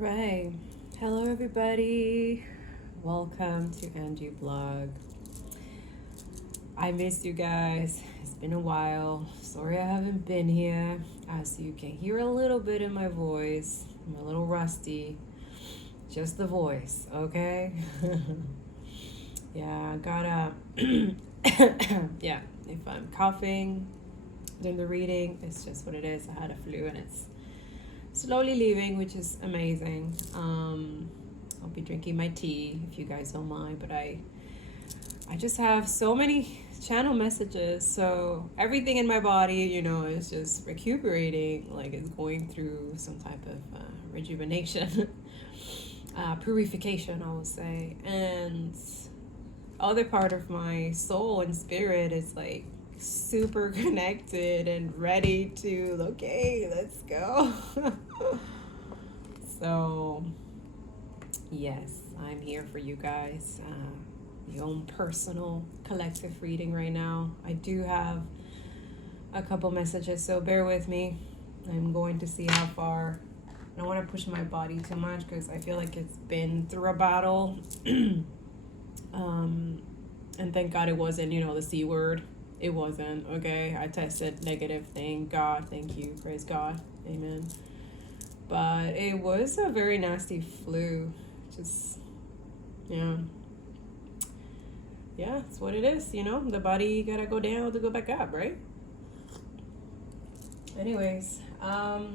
Right. Hello, everybody. Welcome to Angie Blog. I missed you guys. It's been a while. Sorry I haven't been here. As you can hear a little bit in my voice, I'm a little rusty. Just the voice, okay? Yeah, I gotta. Yeah, if I'm coughing during the reading, it's just what it is. I had a flu and it's slowly leaving, which is amazing. I'll be drinking my tea if you guys don't mind, but I just have so many channel messages, so everything in my body, is just recuperating, like it's going through some type of rejuvenation, purification, I would say. And other part of my soul and spirit is like super connected and ready to, okay, let's go. So yes, I'm here for you guys. Your own personal collective reading right now. I do have a couple messages, so bear with me. I'm going to see how far. I don't want to push my body too much because I feel like it's been through a battle. And thank God it wasn't, the C word. It wasn't, okay? I tested negative. Thank God. Thank you. Praise God. Amen. But it was a very nasty flu. Just, yeah. Yeah, it's what it is, The body gotta go down to go back up, right? Anyways, so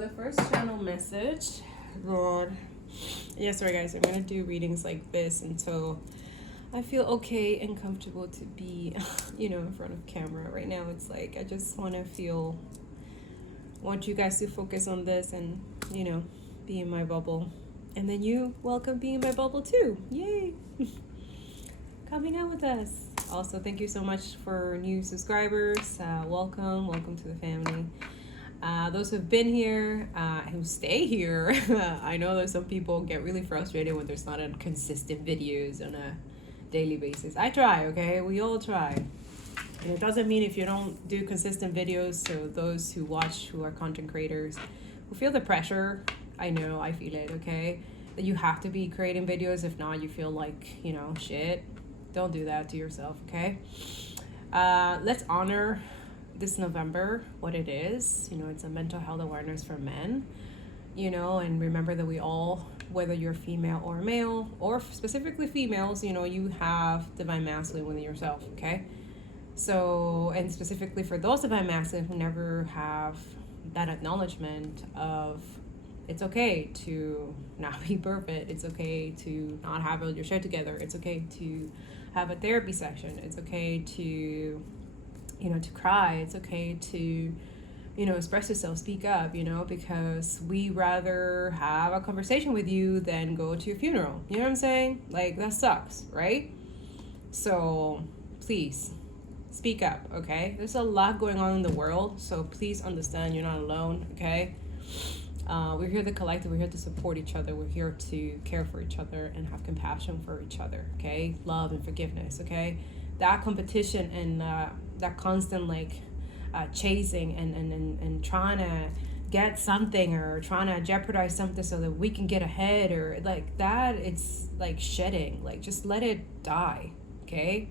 the first channel message, Lord. Yeah, sorry guys, I'm gonna do readings like this until I feel okay and comfortable to be, in front of camera. Right now, it's like I just want you guys to focus on this and, be in my bubble. And then you welcome being in my bubble too. Yay! Coming out with us. Also, thank you so much for new subscribers. Welcome to the family. Those who've been here, who stay here. I know that some people get really frustrated when there's not a consistent videos on a daily basis. I try, okay? We all try. And it doesn't mean if you don't do consistent videos, so those who watch, who are content creators, who feel the pressure, I know, I feel it, okay? That you have to be creating videos. If not, you feel like, shit. Don't do that to yourself, okay? Let's honor this November what it is. It's a mental health awareness for men, and remember that we all, whether you're female or male, or specifically females, you have divine masculine within yourself, okay? So, and specifically for those divine masculine who never have that acknowledgement of it's okay to not be perfect, it's okay to not have all your shit together, it's okay to have a therapy session, it's okay to, to cry, it's okay to, express yourself, speak up, because we rather have a conversation with you than go to your funeral. You know what I'm saying? Like, that sucks, right? So please speak up, okay? There's a lot going on in the world, so please understand you're not alone, okay? We're here to collective, we're here to support each other, we're here to care for each other and have compassion for each other, okay? Love and forgiveness, okay? That competition and that constant chasing and trying to get something or trying to jeopardize something so that we can get ahead or like that, it's like shedding. Like, just let it die, okay?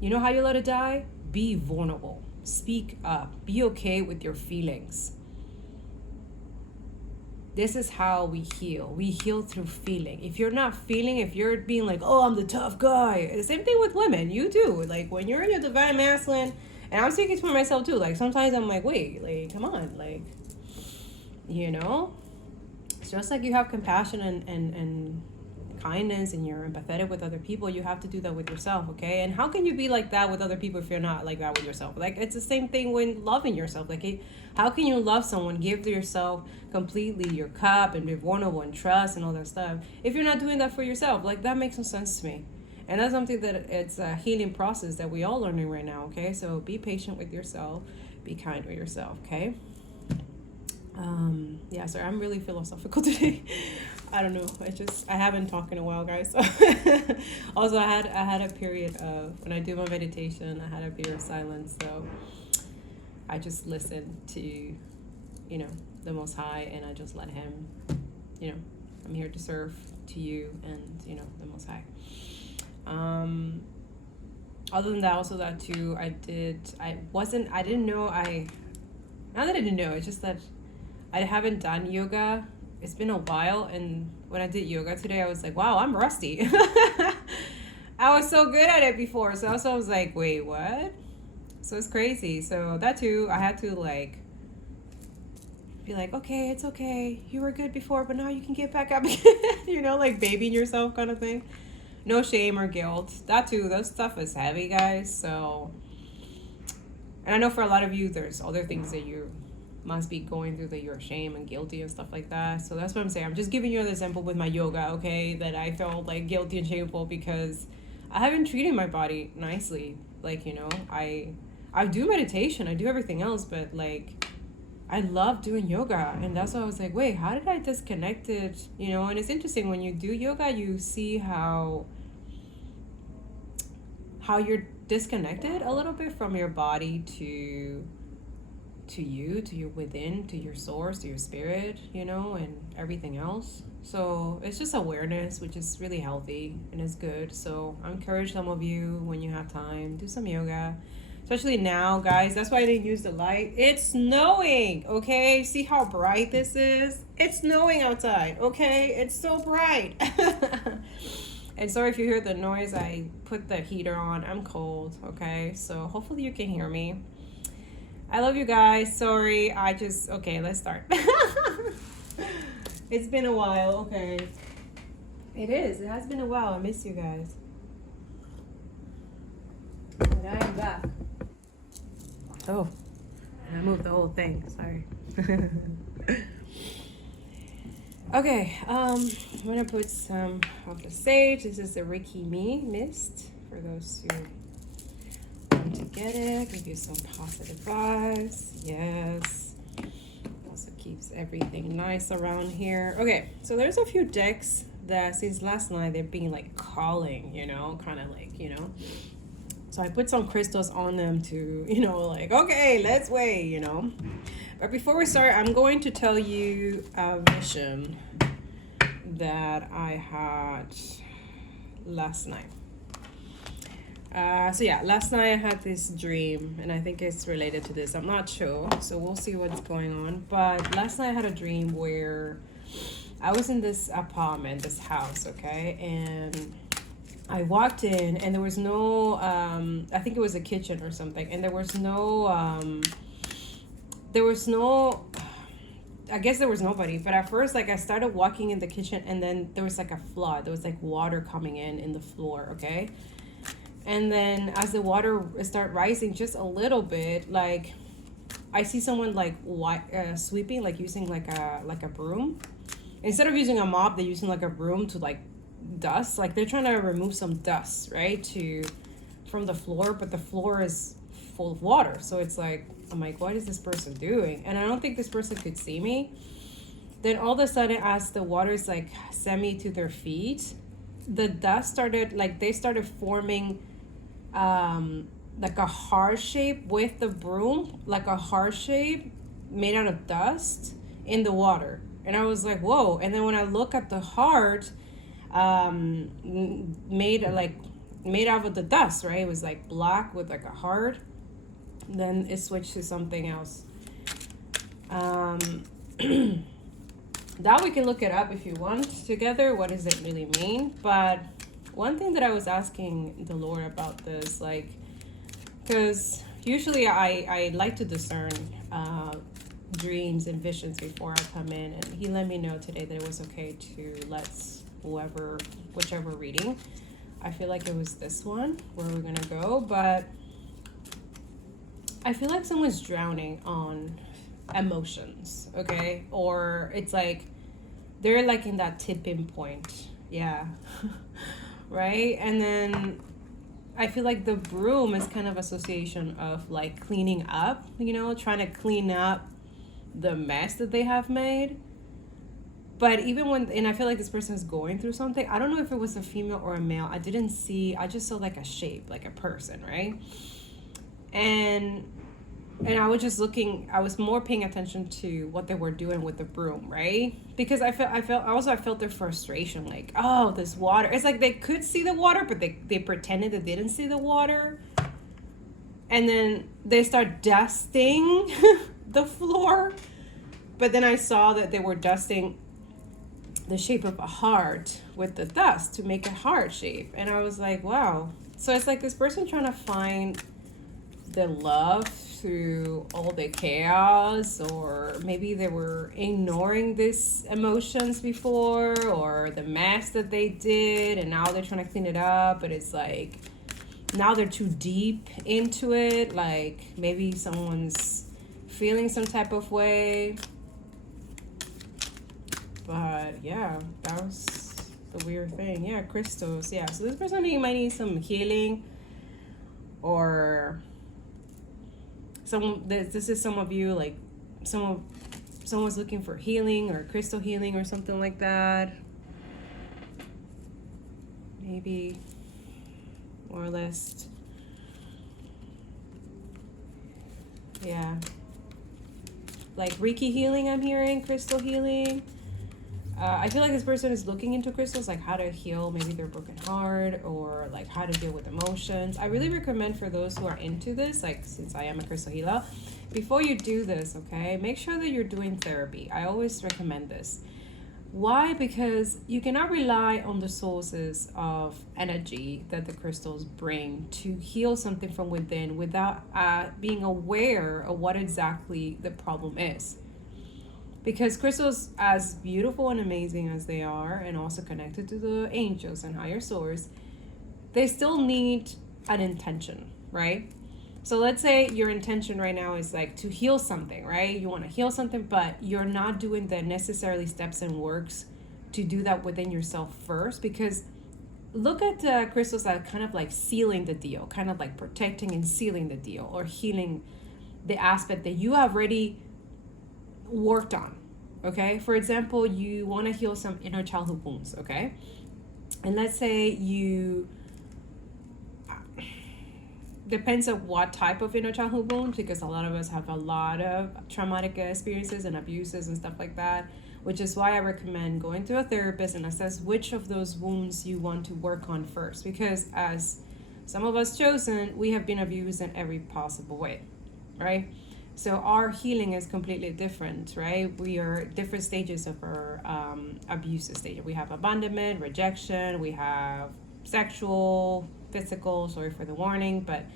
You know how you let it die? Be vulnerable. Speak up. Be okay with your feelings. This is how we heal. We heal through feeling. If you're not feeling, if you're being like, oh, I'm the tough guy. The same thing with women. You do. Like, when you're in your divine masculine, and I'm speaking for myself too. Like, sometimes I'm like, wait, like, come on. Like, it's just like you have compassion and kindness and you're empathetic with other people, you have to do that with yourself, okay? And how can you be like that with other people if you're not like that with yourself? Like, it's the same thing when loving yourself. Like, how can you love someone, give to yourself completely your cup and be vulnerable and trust and all that stuff if you're not doing that for yourself? Like, that makes no sense to me. And that's something that it's a healing process that we all learning right now, okay? So be patient with yourself, be kind with yourself, okay? Yeah, sorry, I'm really philosophical today. I don't know. I haven't talked in a while, guys. So also, I had a period of, when I do my meditation, I had a period of silence. So I just listened to you know, the Most High, and I just let him, you know, I'm here to serve to you and, you know, the Most High. Other than that, also that too, not that I didn't know, it's just that I haven't done yoga. It's been a while, and when I did yoga today, I was like, wow, I'm rusty. I was so good at it before, so also I was like, wait, what? So it's crazy. So that too, I had to like be like, okay, it's okay, you were good before, but now you can get back up again. You know, like babying yourself kind of thing. No shame or guilt. That too, that stuff is heavy, guys. So, and I know for a lot of you, there's other things that you must be going through that you're ashamed and guilty and stuff like that. So that's what I'm saying. I'm just giving you an example with my yoga, okay? That I felt like guilty and shameful because I haven't treated my body nicely. Like, you know, I do meditation, I do everything else, but like, I love doing yoga. And that's why I was like, wait, how did I disconnect it? You know, and it's interesting when you do yoga, you see how you're disconnected a little bit from your body to you, to your within, to your source, to your spirit, you know, and everything else. So it's just awareness, which is really healthy and is good. So I encourage some of you, when you have time, do some yoga. Especially now, guys. That's why I didn't use the light. It's snowing, okay? See how bright this is? It's snowing outside, okay? It's so bright. And sorry if you hear the noise. I put the heater on. I'm cold, okay? So hopefully you can hear me. I love you guys. Sorry. Okay, let's start. It's been a while, okay? It is. It has been a while. I miss you guys. And I am back. Oh, and I moved the whole thing. Sorry. Okay, I'm gonna put some of the sage. This is the Reiki Me mist for those who want to get it. Give you some positive vibes. Yes. Also keeps everything nice around here. Okay, so there's a few decks that since last night they've been like calling, you know, kind of like, you know. So I put some crystals on them to, you know, like, okay, let's weigh, you know. But before we start, I'm going to tell you a vision that I had last night. So yeah, last night I had this dream, and I think it's related to this. I'm not sure, so we'll see what's going on. But last night I had a dream where I was in this apartment, this house, okay? And I walked in, and there was no, I think it was a kitchen or something, and there was no, I guess there was nobody. But at first, like, I started walking in the kitchen, and then there was like a flood. There was like water coming in the floor, okay? And then as the water started rising just a little bit, like, I see someone like sweeping, like using like a broom. Instead of using a mop, they're using like a broom to like dust. Like, they're trying to remove some dust, right, from the floor, but the floor is full of water. So it's like, I'm like, what is this person doing? And I don't think this person could see me. Then all of a sudden, as the water's like semi to their feet, the dust started, like, they started forming like a heart shape with the broom, like a heart shape made out of dust in the water. And I was like, whoa. And then when I look at the heart, made out of the dust, right? It was like black with like a heart. Then it switched to something else. That we can look it up if you want together. What does it really mean? But one thing that I was asking the Lord about this, like, because usually I like to discern dreams and visions before I come in, and he let me know today that it was okay to let whichever reading. I feel like it was this one where we're gonna go, but I feel like someone's drowning on emotions, okay? Or it's like they're like in that tipping point, yeah. Right? And then I feel like the broom is kind of association of like cleaning up, you know, trying to clean up the mess that they have made. But even and I feel like this person is going through something. I don't know if it was a female or a male. I just saw like a shape, like a person, right? And And I was just looking, I was more paying attention to what they were doing with the broom, right? Because I felt their frustration, like, oh, this water. It's like they could see the water, but they pretended they didn't see the water. And then they start dusting the floor. But then I saw that they were dusting the shape of a heart with the dust to make a heart shape. And I was like, wow. So it's like this person trying to find the love through all the chaos, or maybe they were ignoring these emotions before, or the mess that they did, and now they're trying to clean it up, but it's like now they're too deep into it. Like maybe someone's feeling some type of way. But yeah, that was the weird thing. Yeah, crystals. Yeah, so this person might need some healing, or this is some of you, like someone's looking for healing or crystal healing or something like that. Maybe more or less. Yeah. Like Reiki healing, I'm hearing, crystal healing. I feel like this person is looking into crystals, like how to heal maybe their broken heart, or like how to deal with emotions. I really recommend for those who are into this, like since I am a crystal healer, before you do this, okay, make sure that you're doing therapy. I always recommend this. Why? Because you cannot rely on the sources of energy that the crystals bring to heal something from within without being aware of what exactly the problem is. Because crystals, as beautiful and amazing as they are, and also connected to the angels and higher source, they still need an intention, right? So let's say your intention right now is like to heal something, right? You want to heal something, but you're not doing the necessarily steps and works to do that within yourself first. Because look at the crystals that are kind of like sealing the deal, kind of like protecting and sealing the deal, or healing the aspect that you have already worked on. Okay, for example, you want to heal some inner childhood wounds. Okay, and let's say you depends on what type of inner childhood wounds, because a lot of us have a lot of traumatic experiences and abuses and stuff like that, which is why I recommend going to a therapist and assess which of those wounds you want to work on first. Because as some of us chosen, we have been abused in every possible way, right? So our healing is completely different, right? We are different stages of our abusive stage. We have abandonment, rejection, we have sexual, physical, sorry for the warning, but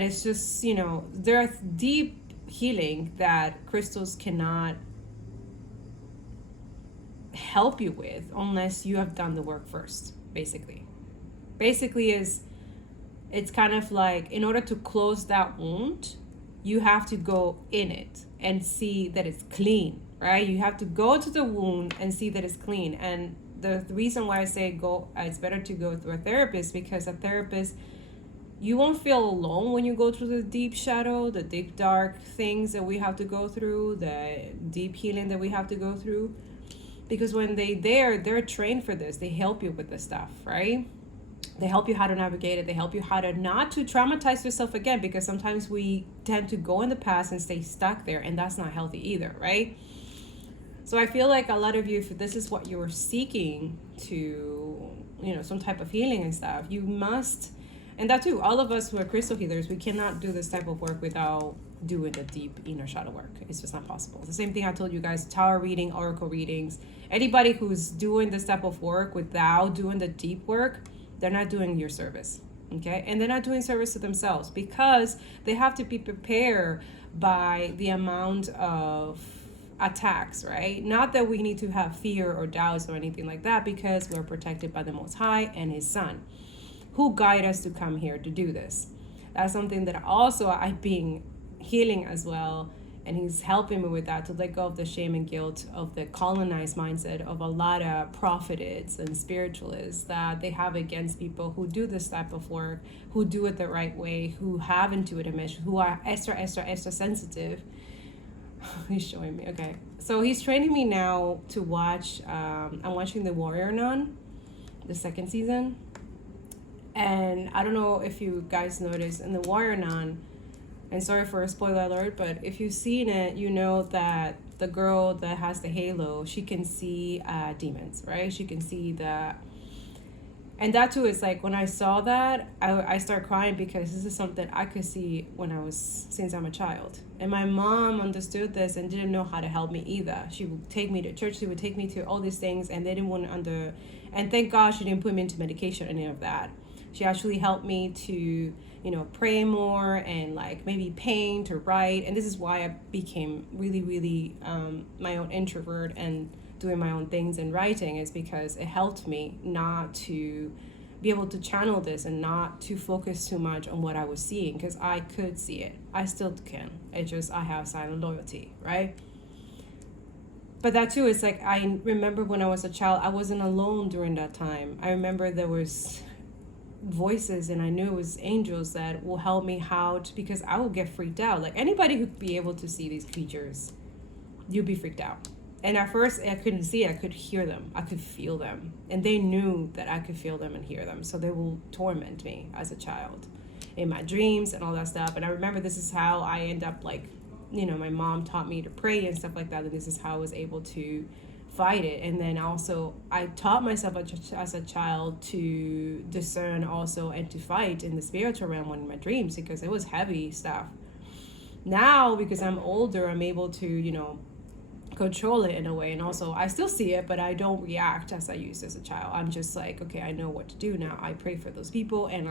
it's just, you know, there's deep healing that crystals cannot help you with unless you have done the work first, basically. It's kind of like, in order to close that wound, you have to go in it and see that it's clean, right? You have to go to the wound and see that it's clean. And the reason why I say it's better to go through a therapist, because a therapist, you won't feel alone when you go through the deep shadow, the deep dark things that we have to go through, the deep healing that we have to go through. Because when they're trained for this, they help you with this stuff, right? They help you how to navigate it. They help you how to not to traumatize yourself again, because sometimes we tend to go in the past and stay stuck there, and that's not healthy either, right? So I feel like a lot of you, if this is what you're seeking to, you know, some type of healing and stuff, you must, and that too, all of us who are crystal healers, we cannot do this type of work without doing the deep inner shadow work. It's just not possible. It's the same thing I told you guys, tarot reading, oracle readings. Anybody who's doing this type of work without doing the deep work, they're not doing your service, okay? And they're not doing service to themselves, because they have to be prepared by the amount of attacks, right? Not that we need to have fear or doubts or anything like that, because we're protected by the Most High and His Son, who guide us to come here to do this. That's something that also I've been healing as well, and He's helping me with that, to let go of the shame and guilt of the colonized mindset of a lot of prophets and spiritualists that they have against people who do this type of work, who do it the right way, who have intuitive mission, who are extra sensitive. He's showing me, okay. So he's training me now to watch, I'm watching The Warrior Nun, the second season. And I don't know if you guys noticed, in The Warrior Nun, And sorry for a spoiler alert, but if you've seen it, you know that the girl that has the halo, she can see demons, right? She can see the... And that too is like, when I saw that, I start crying, because this is something I could see since I'm a child. And my mom understood this and didn't know how to help me either. She would take me to church, she would take me to all these things, and they didn't want to and thank God she didn't put me into medication or any of that. She actually helped me to, pray more, and like maybe paint or write. And this is why I became really, really my own introvert and doing my own things and writing, is because it helped me not to be able to channel this and not to focus too much on what I was seeing, because I could see it. I still can. It's just I have silent loyalty, right? But that too is like, I remember when I was a child, I wasn't alone during that time. I remember there was voices, and I knew it was angels that will help me because I would get freaked out. Like, anybody who'd be able to see these creatures, you'd be freaked out. And at first, I couldn't see it. I could hear them. I could feel them. And they knew that I could feel them and hear them. So they will torment me as a child in my dreams and all that stuff. And I remember this is how I end up, like, my mom taught me to pray and stuff like that. And this is how I was able to fight it. And then also, I taught myself as a child to discern also and to fight in the spiritual realm in my dreams, because it was heavy stuff. Now, because I'm older, I'm able to, control it in a way. And also, I still see it, but I don't react as I used as a child. I'm just like, okay, I know what to do now. I pray for those people, and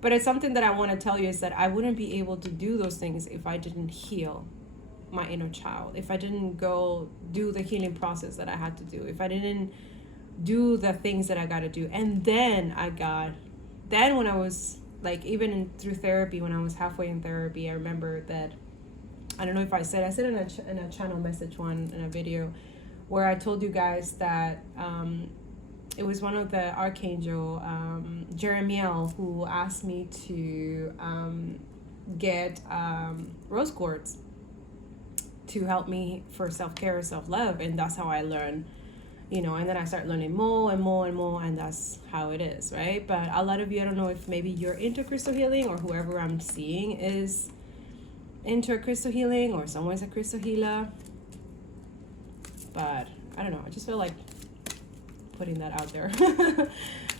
but it's something that I want to tell you, is that I wouldn't be able to do those things if I didn't heal my inner child, if I didn't go do the healing process that I had to do, if I didn't do the things that I got to do. And then when I was like, even through therapy, when I was halfway in therapy, I remember that, I don't know if I said in a channel message one, in a video, where I told you guys that it was one of the archangel, Jeremiel, who asked me to get rose quartz to help me for self-care, self-love. And that's how I learned, and then I start learning more and more and more, and that's how it is, right? But a lot of you, I don't know if maybe you're into crystal healing, or whoever I'm seeing is into crystal healing, or someone's a crystal healer. But I don't know, I just feel like putting that out there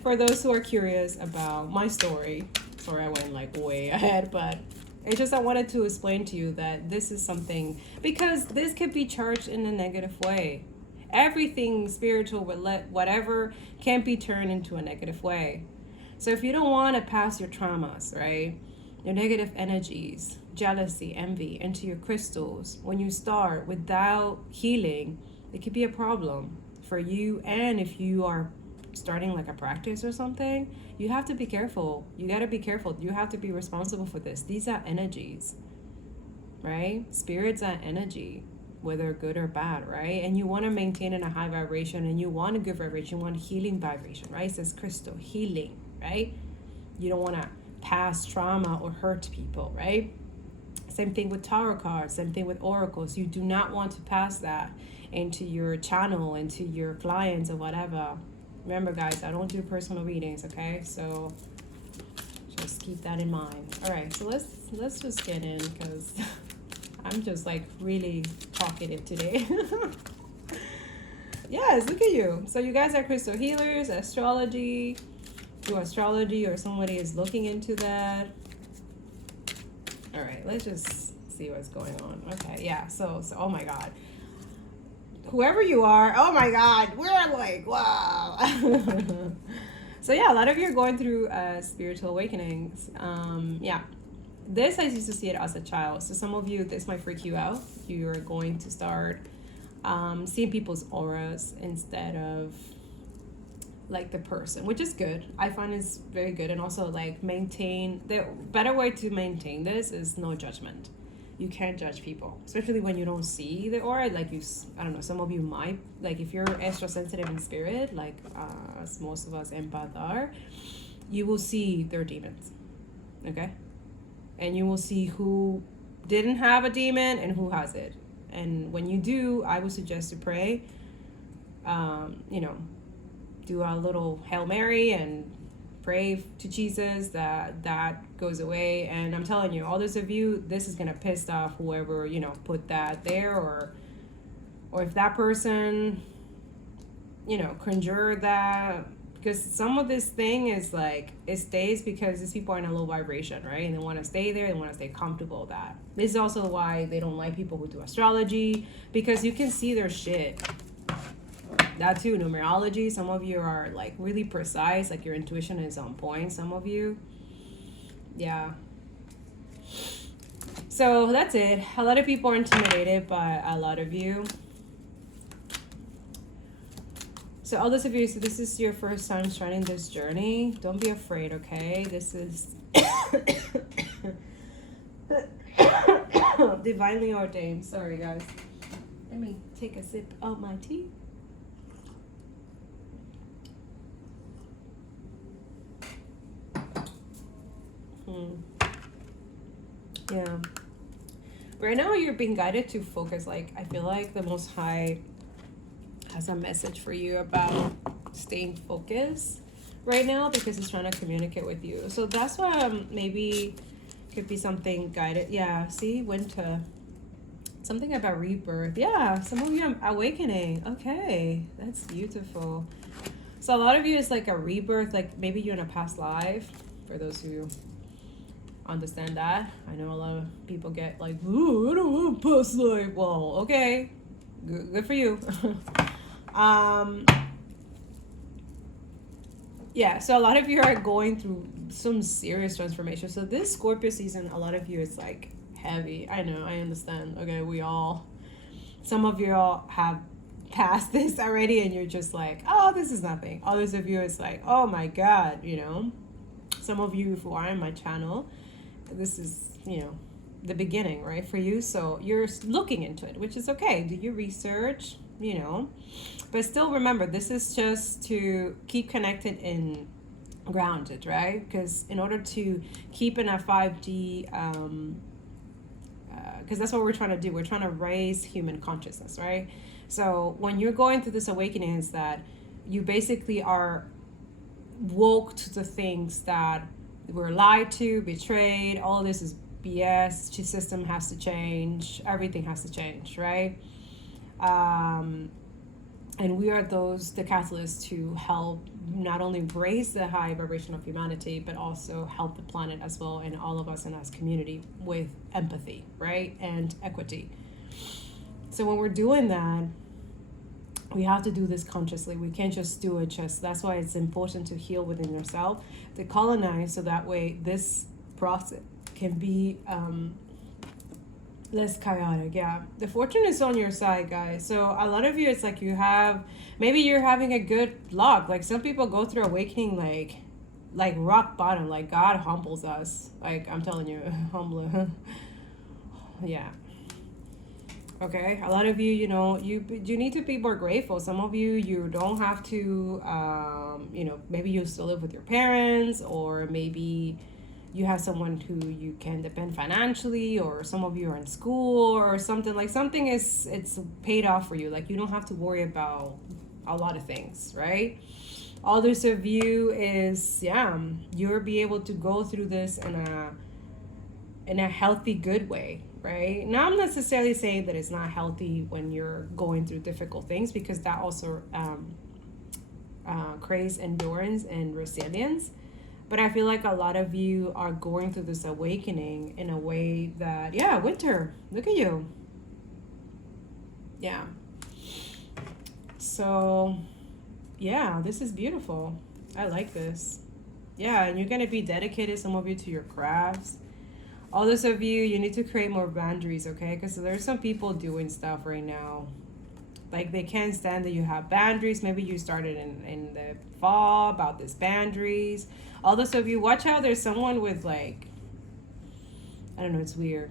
for those who are curious about my story. Sorry, I went like way ahead, but it's just, I wanted to explain to you that this is something, because this could be charged in a negative way. Everything spiritual, whatever, can be turned into a negative way. So if you don't want to pass your traumas, right, your negative energies, jealousy, envy, into your crystals, when you start without healing, it could be a problem for you. And if you are starting like a practice or something, you have to be careful. You got to be careful. You have to be responsible for this. These are energies, right? Spirits are energy, whether good or bad, right? And you want to maintain in a high vibration, and you want a good vibration. You want healing vibration, right? It says crystal healing, right? You don't want to pass trauma or hurt people, right? Same thing with tarot cards, same thing with oracles. You do not want to pass that into your channel, into your clients or whatever. Remember, guys, I don't do personal readings, okay? So just keep that in mind. All right, so let's just get in, because I'm just like really talkative today. Yes, look at you. So you guys are crystal healers, astrology, do astrology, or somebody is looking into that. All right, let's just see what's going on. Okay, yeah, so oh my God. Whoever you are, oh my God, we're like, wow. So yeah, a lot of you are going through spiritual awakenings. Yeah, this I used to see it as a child. So some of you, this might freak you out. You are going to start seeing people's auras instead of like the person, which is good. I find it's very good. And also like maintain, the better way to maintain this is no judgment. You can't judge people, especially when you don't see the aura. Like I don't know, some of you might, like if you're extra sensitive in spirit, like as most of us empaths are, you will see their demons, okay? And you will see who didn't have a demon and who has it. And when you do, I would suggest to pray, do a little Hail Mary and pray to Jesus that that goes away. And I'm telling you, all those of you, this is gonna piss off whoever, you know, put that there, or if that person, you know, conjure that, because some of this thing is like, it stays because these people are in a low vibration, right? And they want to stay there, they want to stay comfortable with that. This is also why they don't like people who do astrology, because you can see their shit. That too, numerology. Some of you are like really precise, like your intuition is on point. Some of you, yeah. So that's it. A lot of people are intimidated by a lot of you. So all those of you, so this is your first time starting this journey, don't be afraid, okay? This is divinely ordained. Sorry, guys. Let me take a sip of my tea. Yeah. Right now you're being guided to focus. Like, I feel like the Most High has a message for you about staying focused right now, because he's trying to communicate with you. So that's why maybe could be something guided. Yeah, see, winter. Something about rebirth. Yeah, some of you are awakening. Okay, that's beautiful. So a lot of you is like a rebirth, like maybe you're in a past life, for those who understand that. I know a lot of people get like, ooh, I don't want a past life. Well, okay, good for you. Yeah, so a lot of you are going through some serious transformation. So this Scorpio season, a lot of you is like heavy. I know, I understand. Okay, some of you all have passed this already, and you're just like, oh, this is nothing. Others of you, it's like, oh my God, you know. Some of you who are in my channel, this is, you know, the beginning, right, for you. So you're looking into it, which is okay. Do your research, you know, but still remember, this is just to keep connected and grounded, right? Because in order to keep in a 5D, because that's what we're trying to do. We're trying to raise human consciousness, right? So when you're going through this awakening, is that you basically are woke to the things that were lied to, betrayed. All this is BS. The system has to change. Everything has to change, right? And we are the catalysts to help not only raise the high vibration of humanity, but also help the planet as well, and all of us in as community with empathy, right? And equity. So when we're doing that, we have to do this consciously. We can't just do it that's why it's important to heal within yourself, to colonize, so that way this process can be less chaotic. Yeah, the fortune is on your side, guys. So a lot of you, it's like maybe you're having a good luck. Like some people go through awakening like rock bottom, like God humbles us. Like I'm telling you, humble. Yeah. Okay, a lot of you, you know, you need to be more grateful. Some of you don't have to, you know, maybe you still live with your parents, or maybe you have someone who you can depend financially, or some of you are in school or something. Like something it's paid off for you. Like you don't have to worry about a lot of things, right? All those of you is, you'll be able to go through this in a healthy, good way. Right now, I'm not necessarily saying that it's not healthy when you're going through difficult things, because that also creates endurance and resilience. But I feel like a lot of you are going through this awakening in a way that, winter, look at you. Yeah. So, this is beautiful. I like this. Yeah, and you're going to be dedicated, some of you, to your crafts. All those of you, you need to create more boundaries, okay? Because there's some people doing stuff right now. Like they can't stand that you have boundaries. Maybe you started in the fall about this boundaries. All those of you, watch out. There's someone with like, I don't know, it's weird.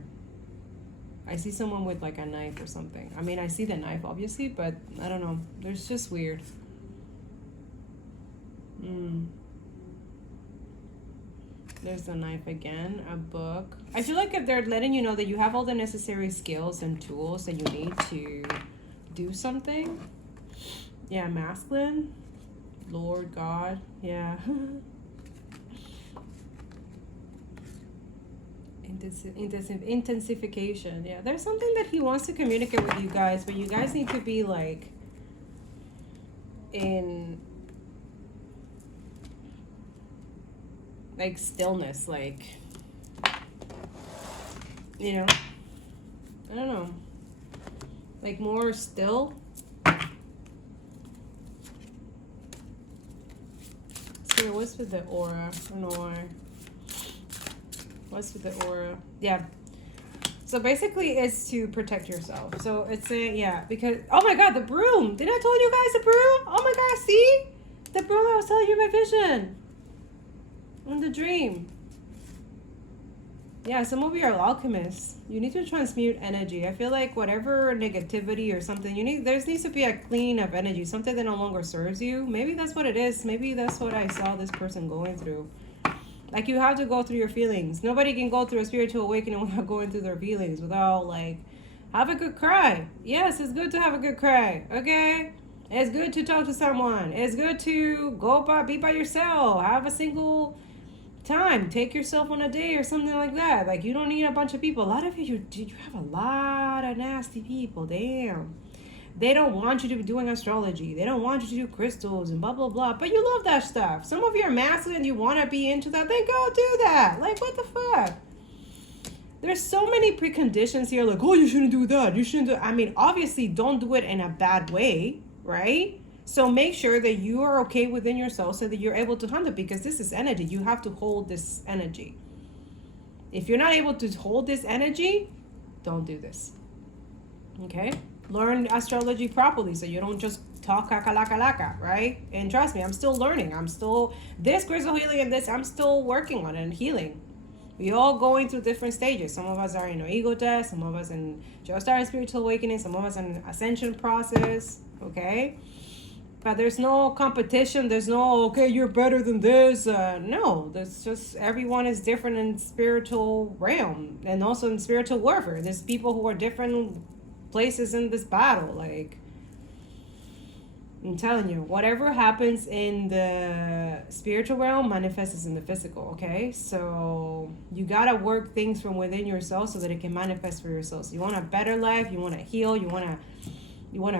I see someone with like a knife or something. I mean, I see the knife obviously, but I don't know. There's just weird. There's the knife again, a book. I feel like if they're letting you know that you have all the necessary skills and tools that you need to do something. Yeah, masculine. Lord God. Yeah. Intensification. Yeah, there's something that he wants to communicate with you guys, but you guys need to be like in like stillness, like, you know, I don't know, like more still. So what's with the aura? I don't know why. What's with the aura? Yeah. So basically it's to protect yourself. So it's a, yeah, because, oh my God, the broom. Didn't I tell you guys the broom? Oh my God, see? The broom I was telling you in my vision. In the dream. Yeah, some of you are alchemists. You need to transmute energy. I feel like whatever negativity or something, there needs to be a clean of energy, something that no longer serves you. Maybe that's what it is. Maybe that's what I saw this person going through. Like, you have to go through your feelings. Nobody can go through a spiritual awakening without going through their feelings, without, like, have a good cry. Yes, it's good to have a good cry, okay? It's good to talk to someone. It's good to be by yourself. Have a single time. Take yourself on a day or something like that. Like, you don't need a bunch of people. A lot of you have a lot of nasty people. Damn. They don't want you to be doing astrology. They don't want you to do crystals and blah, blah, blah. But you love that stuff. Some of you are masculine. You want to be into that. Then go do that. Like, what the fuck? There's so many preconditions here. Like, oh, you shouldn't do that. You shouldn't do. I mean, obviously, don't do it in a bad way, right? So make sure that you are okay within yourself so that you're able to handle it, because this is energy. You have to hold this energy. If you're not able to hold this energy, don't do this. Okay? Learn astrology properly so you don't just talk kakalaka, right? And trust me, I'm still learning. This crystal healing and this, I'm still working on it and healing. We all going through different stages. Some of us are in our ego death, some of us in just starting spiritual awakening, some of us in ascension process, okay? But there's no competition. There's no, okay, you're better than this. No, there's just, everyone is different in spiritual realm and also in spiritual warfare. There's people who are different places in this battle. Like, I'm telling you, whatever happens in the spiritual realm manifests in the physical, okay? So you gotta work things from within yourself so that it can manifest for yourself. So you want a better life, you want to heal, you want to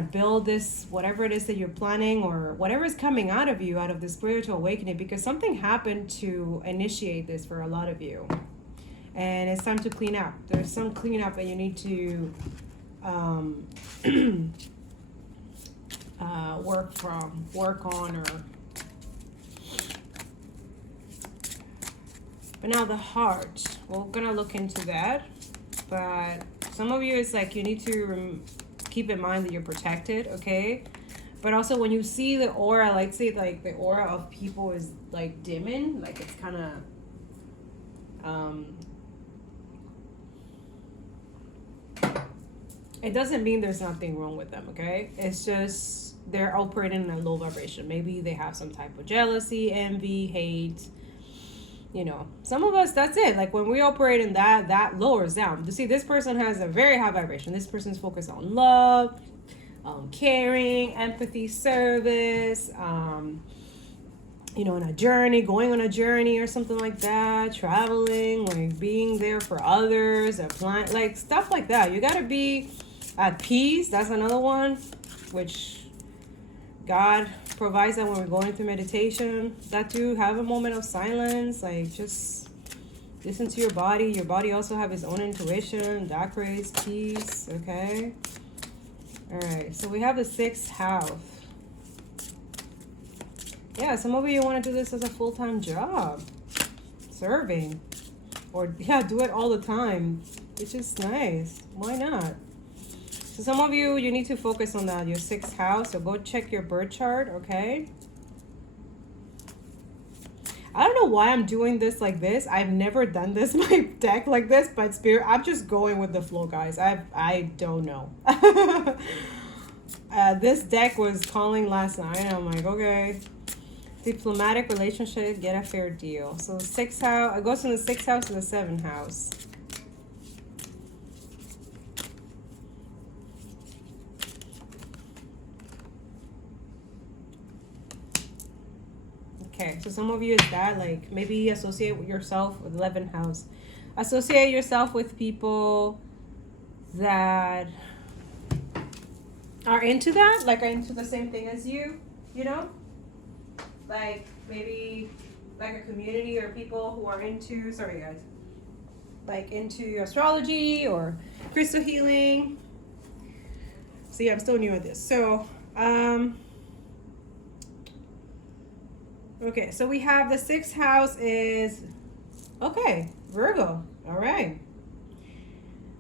build this, whatever it is that you're planning or whatever is coming out of you, out of the spiritual awakening, because something happened to initiate this for a lot of you. And it's time to clean up. There's some cleanup that you need to work on, or but now the heart, we're gonna look into that. But some of you, it's like you need to keep in mind that you're protected, okay? But also when you see the aura, like say like the aura of people is like dimming, like it's kind of it doesn't mean there's nothing wrong with them, okay? It's just they're operating in a low vibration. Maybe they have some type of jealousy, envy, hate. You know, some of us, that's it. Like when we operate in that lowers down. You see, this person has a very high vibration. This person's focused on love, caring, empathy, service, you know, going on a journey or something like that, traveling, like being there for others, like stuff like that. You got to be at peace. That's another one, which God provides that when we're going through meditation. That too, have a moment of silence, like just listen to your body. Your body also have its own intuition. That creates peace, okay? All right, so we have the 6th house. Yeah, some of you want to do this as a full-time job, serving, or yeah, do it all the time. It's just nice. Why not? So some of you, you need to focus on that, your 6th house. So go check your birth chart, okay? I don't know why I'm doing this like this. I've never done this, my deck like this, but Spirit, I'm just going with the flow, guys. I don't know. This deck was calling last night. I'm like, okay. Diplomatic relationship, get a fair deal. So 6th house, it goes from the 6th house to the 7th house. Okay, so some of you is that, like, maybe associate with yourself with 11th house. associate yourself with people that are into that, like are into the same thing as you, you know? Like maybe like a community or people who are into, sorry guys, like into astrology or crystal healing. See, I'm still new at this. So, okay, so we have the 6th house is, okay, Virgo. All right.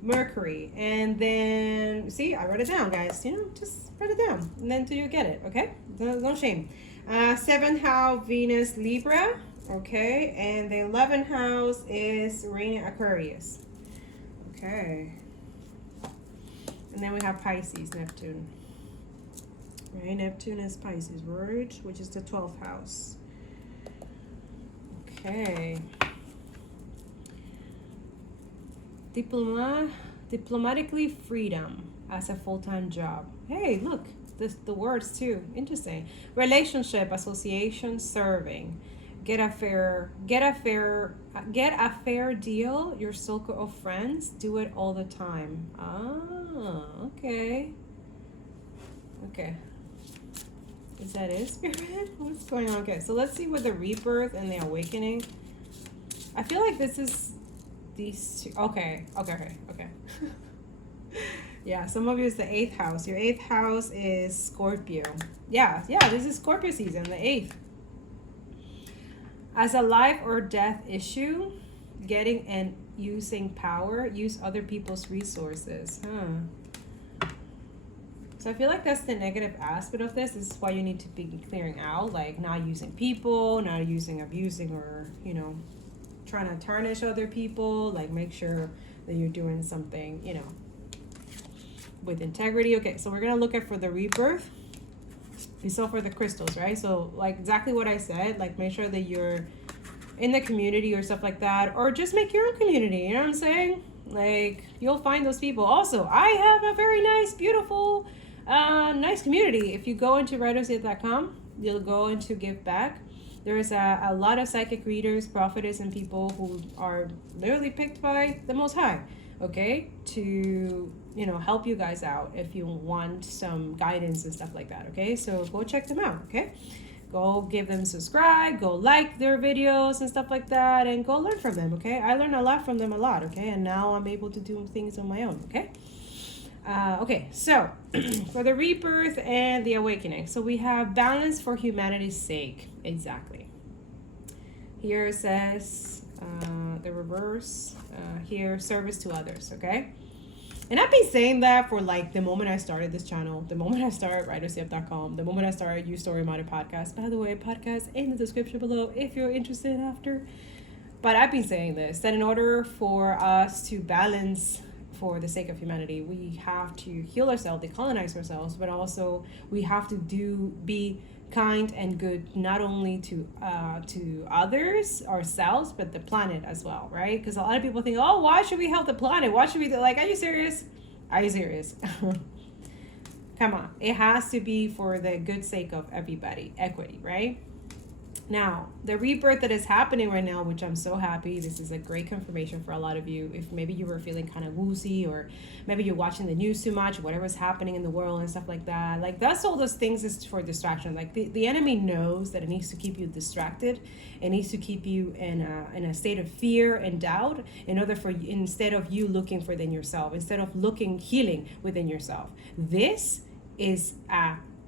Mercury. And then, see, I wrote it down, guys. You know, just write it down. And then till you get it, okay? Don't shame. 7th house, Venus, Libra. Okay. And the 11th house is Uranus, Aquarius. Okay. And then we have Pisces, Neptune. Right? Neptune is Pisces, right? Which is the 12th house. Okay. Diplomatically freedom as a full-time job. Hey, look, the words too. Interesting. Relationship, association, serving. Get a fair deal. Your circle of friends. Do it all the time. Ah, okay. Okay. Is that it, Spirit? What's going on? Okay, so let's see with the rebirth and the awakening. I feel like this is these two. Okay. Yeah, some of you is the 8th house. Your 8th house is Scorpio. Yeah, this is Scorpio season, the 8th. As a life or death issue, getting and using power, use other people's resources. So I feel like that's the negative aspect of this. This is why you need to be clearing out, like not using people, not using, abusing, or, you know, trying to tarnish other people. Like make sure that you're doing something, you know, with integrity. Okay, so we're going to look at for the rebirth. We saw for the crystals, right? So like exactly what I said, like make sure that you're in the community or stuff like that, or just make your own community, you know what I'm saying? Like you'll find those people. Also, I have a very nice, beautiful, nice community. If you go into writersait.com, you'll go into give back. There's a lot of psychic readers, prophetess, and people who are literally picked by the Most High, okay, to, you know, help you guys out if you want some guidance and stuff like that, okay? So go check them out, okay? Go give them subscribe, go like their videos and stuff like that, and go learn from them, okay? I learn a lot from them, okay? And now I'm able to do things on my own, okay? Okay, so for the rebirth and the awakening. So we have balance for humanity's sake. Exactly. Here it says the reverse. Here, service to others, okay? And I've been saying that for like the moment I started this channel, the moment I started writersait.com, the moment I started You Story Mother podcast. By the way, podcast in the description below if you're interested after. But I've been saying this, that in order for us to balance for the sake of humanity, we have to heal ourselves, decolonize ourselves, but also we have to be kind and good, not only to others, ourselves, but the planet as well, right? Because a lot of people think, oh, why should we help the planet? Why should we do, like, are you serious? Are you serious? Come on, it has to be for the good sake of everybody, equity, right? Now, the rebirth that is happening right now, which I'm so happy, this is a great confirmation for a lot of you. If maybe you were feeling kind of woozy, or maybe you're watching the news too much, whatever's happening in the world and stuff like that. Like that's all those things is for distraction. Like the enemy knows that it needs to keep you distracted. It needs to keep you in a state of fear and doubt in order for you, instead of you looking within yourself, instead of healing within yourself. This is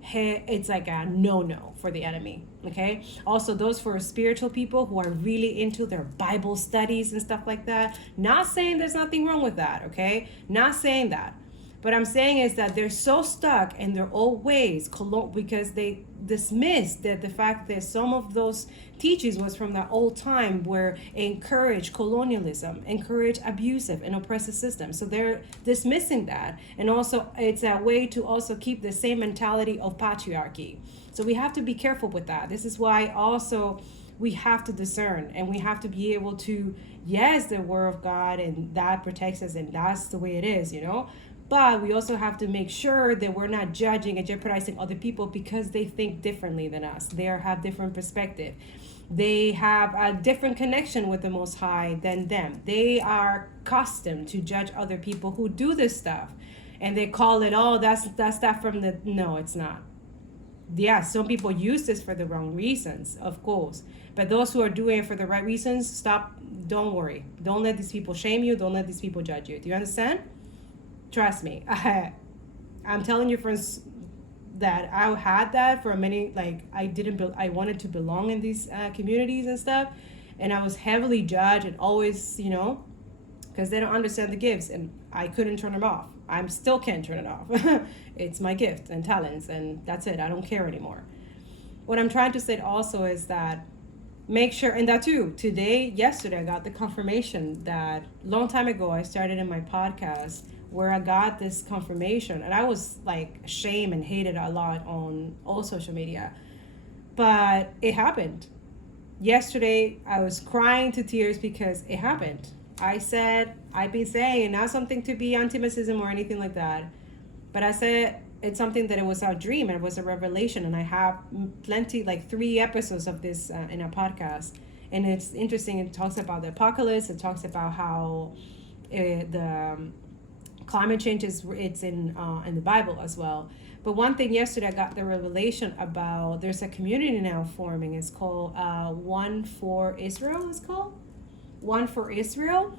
it's like a no for the enemy, okay? Also, those for spiritual people who are really into their Bible studies and stuff like that, not saying there's nothing wrong with that, okay? Not saying that. But I'm saying is that they're so stuck in their old ways because they dismiss the fact that some of those teachings was from the old time where encourage colonialism, encourage abusive and oppressive systems. So they're dismissing that. And also it's a way to also keep the same mentality of patriarchy. So we have to be careful with that. This is why also we have to discern, and we have to be able to, yes, the word of God, and that protects us, and that's the way it is, you know. But we also have to make sure that we're not judging and jeopardizing other people because they think differently than us. They have different perspective. They have a different connection with the Most High than them. They are accustomed to judge other people who do this stuff. And they call it, oh, that's that from the... No, it's not. Yeah, some people use this for the wrong reasons, of course. But those who are doing it for the right reasons, stop. Don't worry. Don't let these people shame you. Don't let these people judge you. Do you understand? Trust me. I'm telling you, friends, that I had that for many, like, I wanted to belong in these communities and stuff. And I was heavily judged and always, because they don't understand the gifts, and I couldn't turn them off. I still can't turn it off. It's my gift and talents, and that's it. I don't care anymore. What I'm trying to say also is that make sure, and that too, yesterday, I got the confirmation that long time ago, I started in my podcast where I got this confirmation, and I was like ashamed and hated a lot on all social media, but it happened. Yesterday, I was crying to tears because it happened. I've been saying, not something to be anti-Semitism or anything like that, but I said it's something that it was a dream and it was a revelation, and I have plenty, like 3 episodes of this in a podcast, and it's interesting. It talks about the apocalypse. It talks about how the climate change it's in the Bible as well. But one thing yesterday, I got the revelation about there's a community now forming. It's called One for Israel. It's called One for Israel.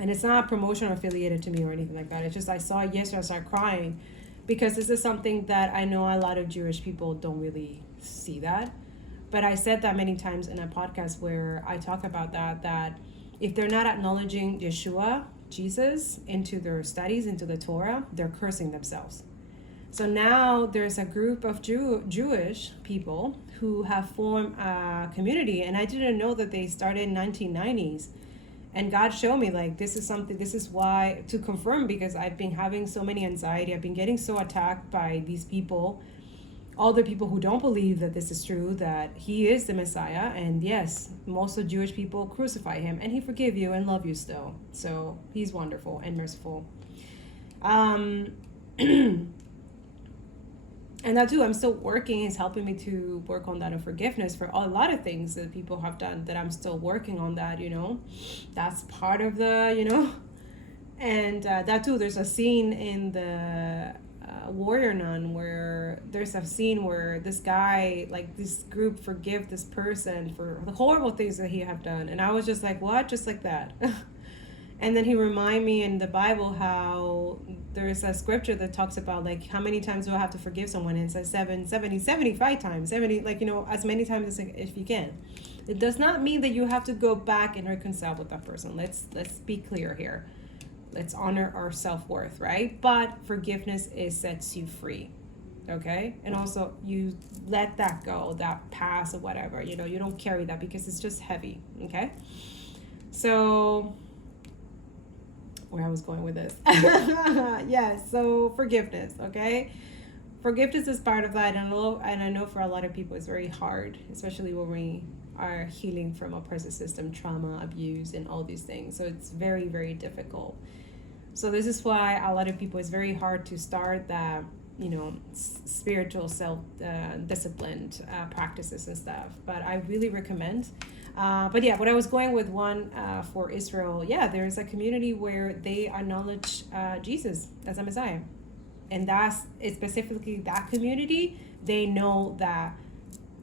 And it's not a promotion affiliated to me or anything like that. It's just I saw it yesterday, I started crying, because this is something that I know a lot of Jewish people don't really see that. But I said that many times in a podcast where I talk about that if they're not acknowledging Yeshua, Jesus, into their studies, into the Torah, they're cursing themselves. So now there's a group of Jewish people who have formed a community, and I didn't know that they started in 1990s. And God showed me, like, this is why, to confirm, because I've been having so many anxiety. I've been getting so attacked by these people, all the people who don't believe that this is true, that he is the Messiah. And yes, most of Jewish people crucify him, and he forgive you and love you still. So he's wonderful and merciful. And that too, I'm still working. It's helping me to work on that of forgiveness for a lot of things that people have done, that I'm still working on that, That's part of the, And that too, there's a scene in the Warrior Nun where there's a scene where this guy, like this group, forgive this person for the horrible things that he have done. And I was just like, what? Just like that. And then he reminded me in the Bible how there's a scripture that talks about, like, how many times do I have to forgive someone? And it says 75 times, 70, like, as many times as if you can. It does not mean that you have to go back and reconcile with that person. Let's be clear here. Let's honor our self-worth, right? But forgiveness sets you free, okay? And also you let that go, that past or whatever, you don't carry that because it's just heavy, okay? So where I was going with this. Yes, so forgiveness, okay? Forgiveness is part of that, and I know for a lot of people it's very hard, especially when we are healing from oppressive system, trauma, abuse, and all these things. So it's very, very difficult. So this is why a lot of people, it's very hard to start that, spiritual self-disciplined practices and stuff. But I really recommend. But yeah, what I was going with One for Israel, there's a community where they acknowledge Jesus as a Messiah. And that's specifically that community. They know that,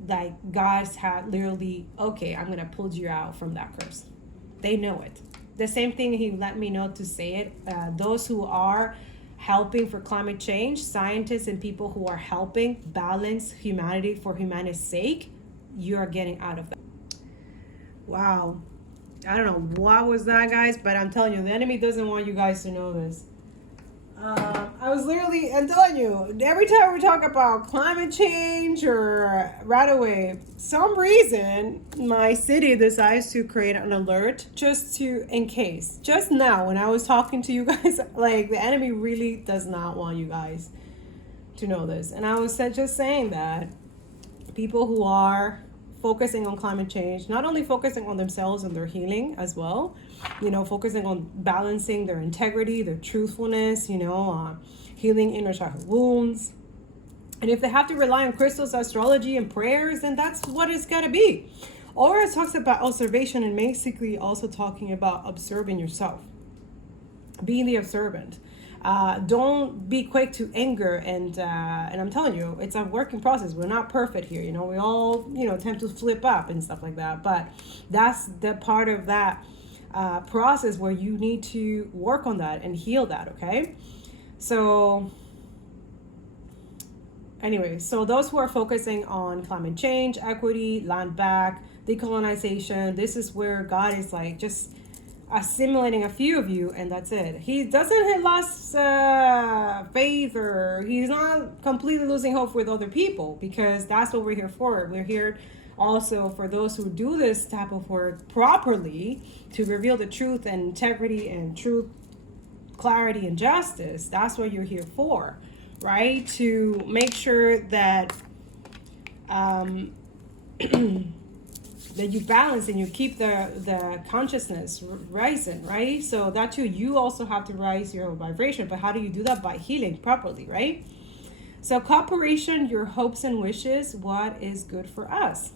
like, God's had literally, okay, I'm going to pull you out from that curse. They know it. The same thing he let me know to say it. Those who are helping for climate change, scientists and people who are helping balance humanity for humanity's sake, you are getting out of that. Wow. I don't know what was that, guys, but I'm telling you, the enemy doesn't want you guys to know this. I'm telling you, every time we talk about climate change or right away, some reason my city decides to create an alert just in case. Just now, when I was talking to you guys, like, the enemy really does not want you guys to know this. And I was just saying that people who are focusing on climate change, not only focusing on themselves and their healing as well, focusing on balancing their integrity, their truthfulness, healing inner childhood wounds. And if they have to rely on crystals, astrology, and prayers, then that's what it's got to be. Aura talks about observation and basically also talking about observing yourself, being the observant. Don't be quick to anger, and I'm telling you, it's a working process. We're not perfect here, we all tend to flip up and stuff like that, but that's the part of that process where you need to work on that and heal that. Okay, so anyway, so those who are focusing on climate change, equity, land back, decolonization, this is where God is like just assimilating a few of you, and that's it. He doesn't have lost faith, or he's not completely losing hope with other people, because that's what we're here for. We're here also for those who do this type of work properly, to reveal the truth and integrity and truth, clarity and justice. That's what you're here for, right? To make sure that that you balance and you keep the consciousness rising, right? So that too, you also have to rise your vibration. But how do you do that? By healing properly, right? So cooperation, your hopes and wishes, what is good for us.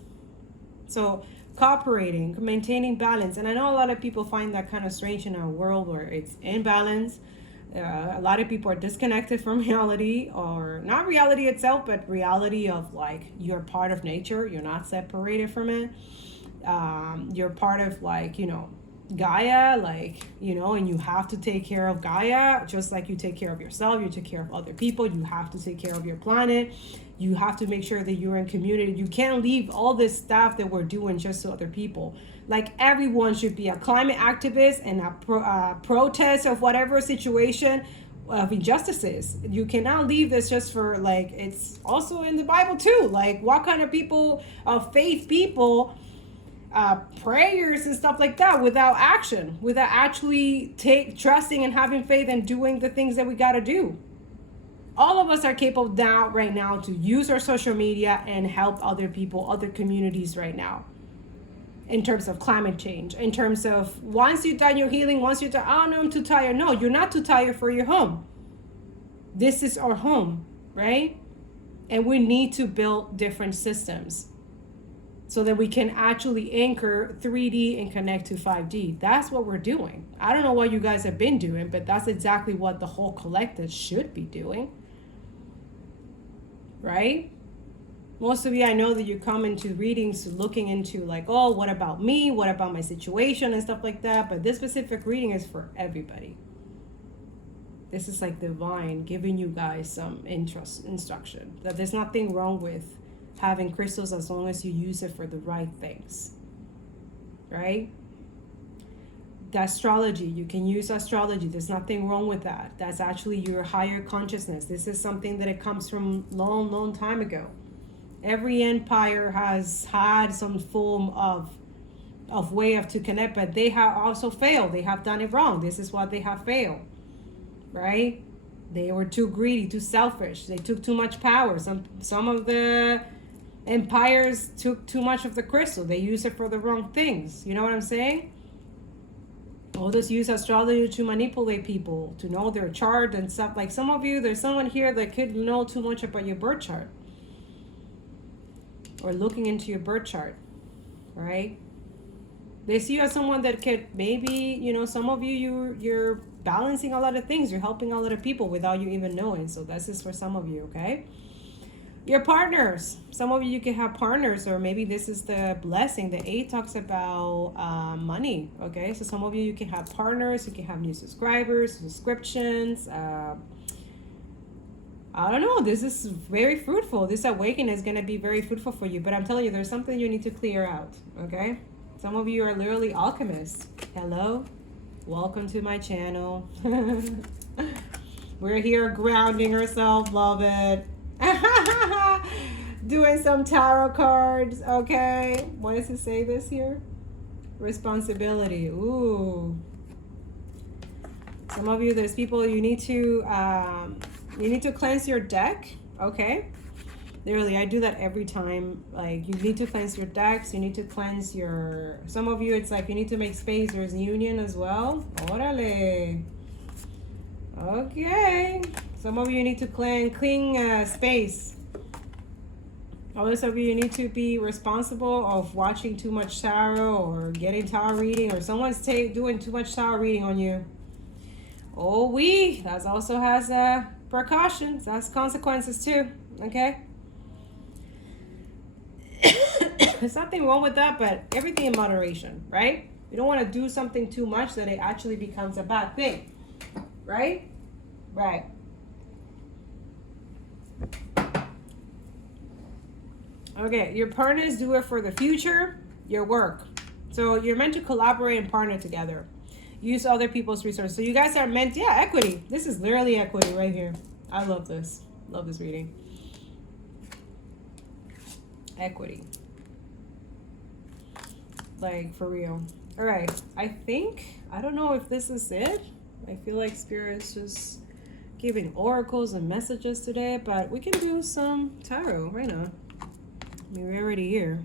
So cooperating, maintaining balance. And I know a lot of people find that kind of strange in our world where it's imbalance. A lot of people are disconnected from reality, or not reality itself, but reality of like, you're part of nature. You're not separated from it. You're part of like, Gaia, like, and you have to take care of Gaia, just like you take care of yourself, you take care of other people, you have to take care of your planet, you have to make sure that you're in community. You can't leave all this stuff that we're doing just to other people. Like, everyone should be a climate activist and a protest of whatever situation of injustices. You cannot leave this just for like, it's also in the Bible too. Like, what kind of people, of faith people, prayers and stuff like that, without action, without actually trusting and having faith and doing the things that we got to do. All of us are capable now, right now, to use our social media and help other people, other communities right now, in terms of climate change, in terms of once you've done your healing, once you're done, oh no, I'm too tired. No, you're not too tired for your home. This is our home, right? And we need to build different systems so that we can actually anchor 3D and connect to 5D. That's what we're doing. I don't know what you guys have been doing, but that's exactly what the whole collective should be doing, right? Most of you, I know that you come into readings looking into like, oh, what about me? What about my situation and stuff like that? But this specific reading is for everybody. This is like divine giving you guys some instruction that there's nothing wrong with having crystals as long as you use it for the right things, right? The astrology, you can use astrology. There's nothing wrong with that. That's actually your higher consciousness. This is something that it comes from long time ago. Every empire has had some form of way to connect, but they have also failed. They have done it wrong. This is what they have failed, right? They were too greedy, too selfish. They took too much power. Some of the empires took too much of the crystal. They use it for the wrong things. You know what I'm saying? Others use astrology to manipulate people, to know their chart and stuff. Like some of you, there's someone here that could know too much about your birth chart, or looking into your birth chart, right? They see you as someone that could maybe, some of you're balancing a lot of things. You're helping a lot of people without you even knowing. So this is for some of you, okay? Your partners. Some of you can have partners, or maybe this is the blessing. The 8 talks about money, okay? So some of you can have partners. You can have new subscribers, subscriptions. I don't know. This is very fruitful. This awakening is going to be very fruitful for you. But I'm telling you, there's something you need to clear out, okay? Some of you are literally alchemists. Hello? Welcome to my channel. We're here grounding ourselves. Love it. Doing some tarot cards, okay? What does it say this here? Responsibility. Ooh. Some of you, there's people you need to cleanse your deck, okay? Literally, I do that every time. Like, you need to cleanse your decks. You need to cleanse your... Some of you, it's like you need to make space. There's union as well. Órale. Okay. Some of you need to clean space. Others of you need to be responsible of watching too much tarot or getting tarot reading, or someone's doing too much tarot reading on you. Oh, that also has precautions. That's consequences too. Okay. There's nothing wrong with that, but everything in moderation, right? You don't want to do something too much that it actually becomes a bad thing, right? Right. Okay, your partners do it for the future, your work. So you're meant to collaborate and partner together. Use other people's resources. So you guys are meant, equity. This is literally equity right here. I love this. Love this reading. Equity. Like, for real. All right. I don't know if this is it. I feel like Spirit's just giving oracles and messages today, but we can do some tarot right now. I mean, we're already here.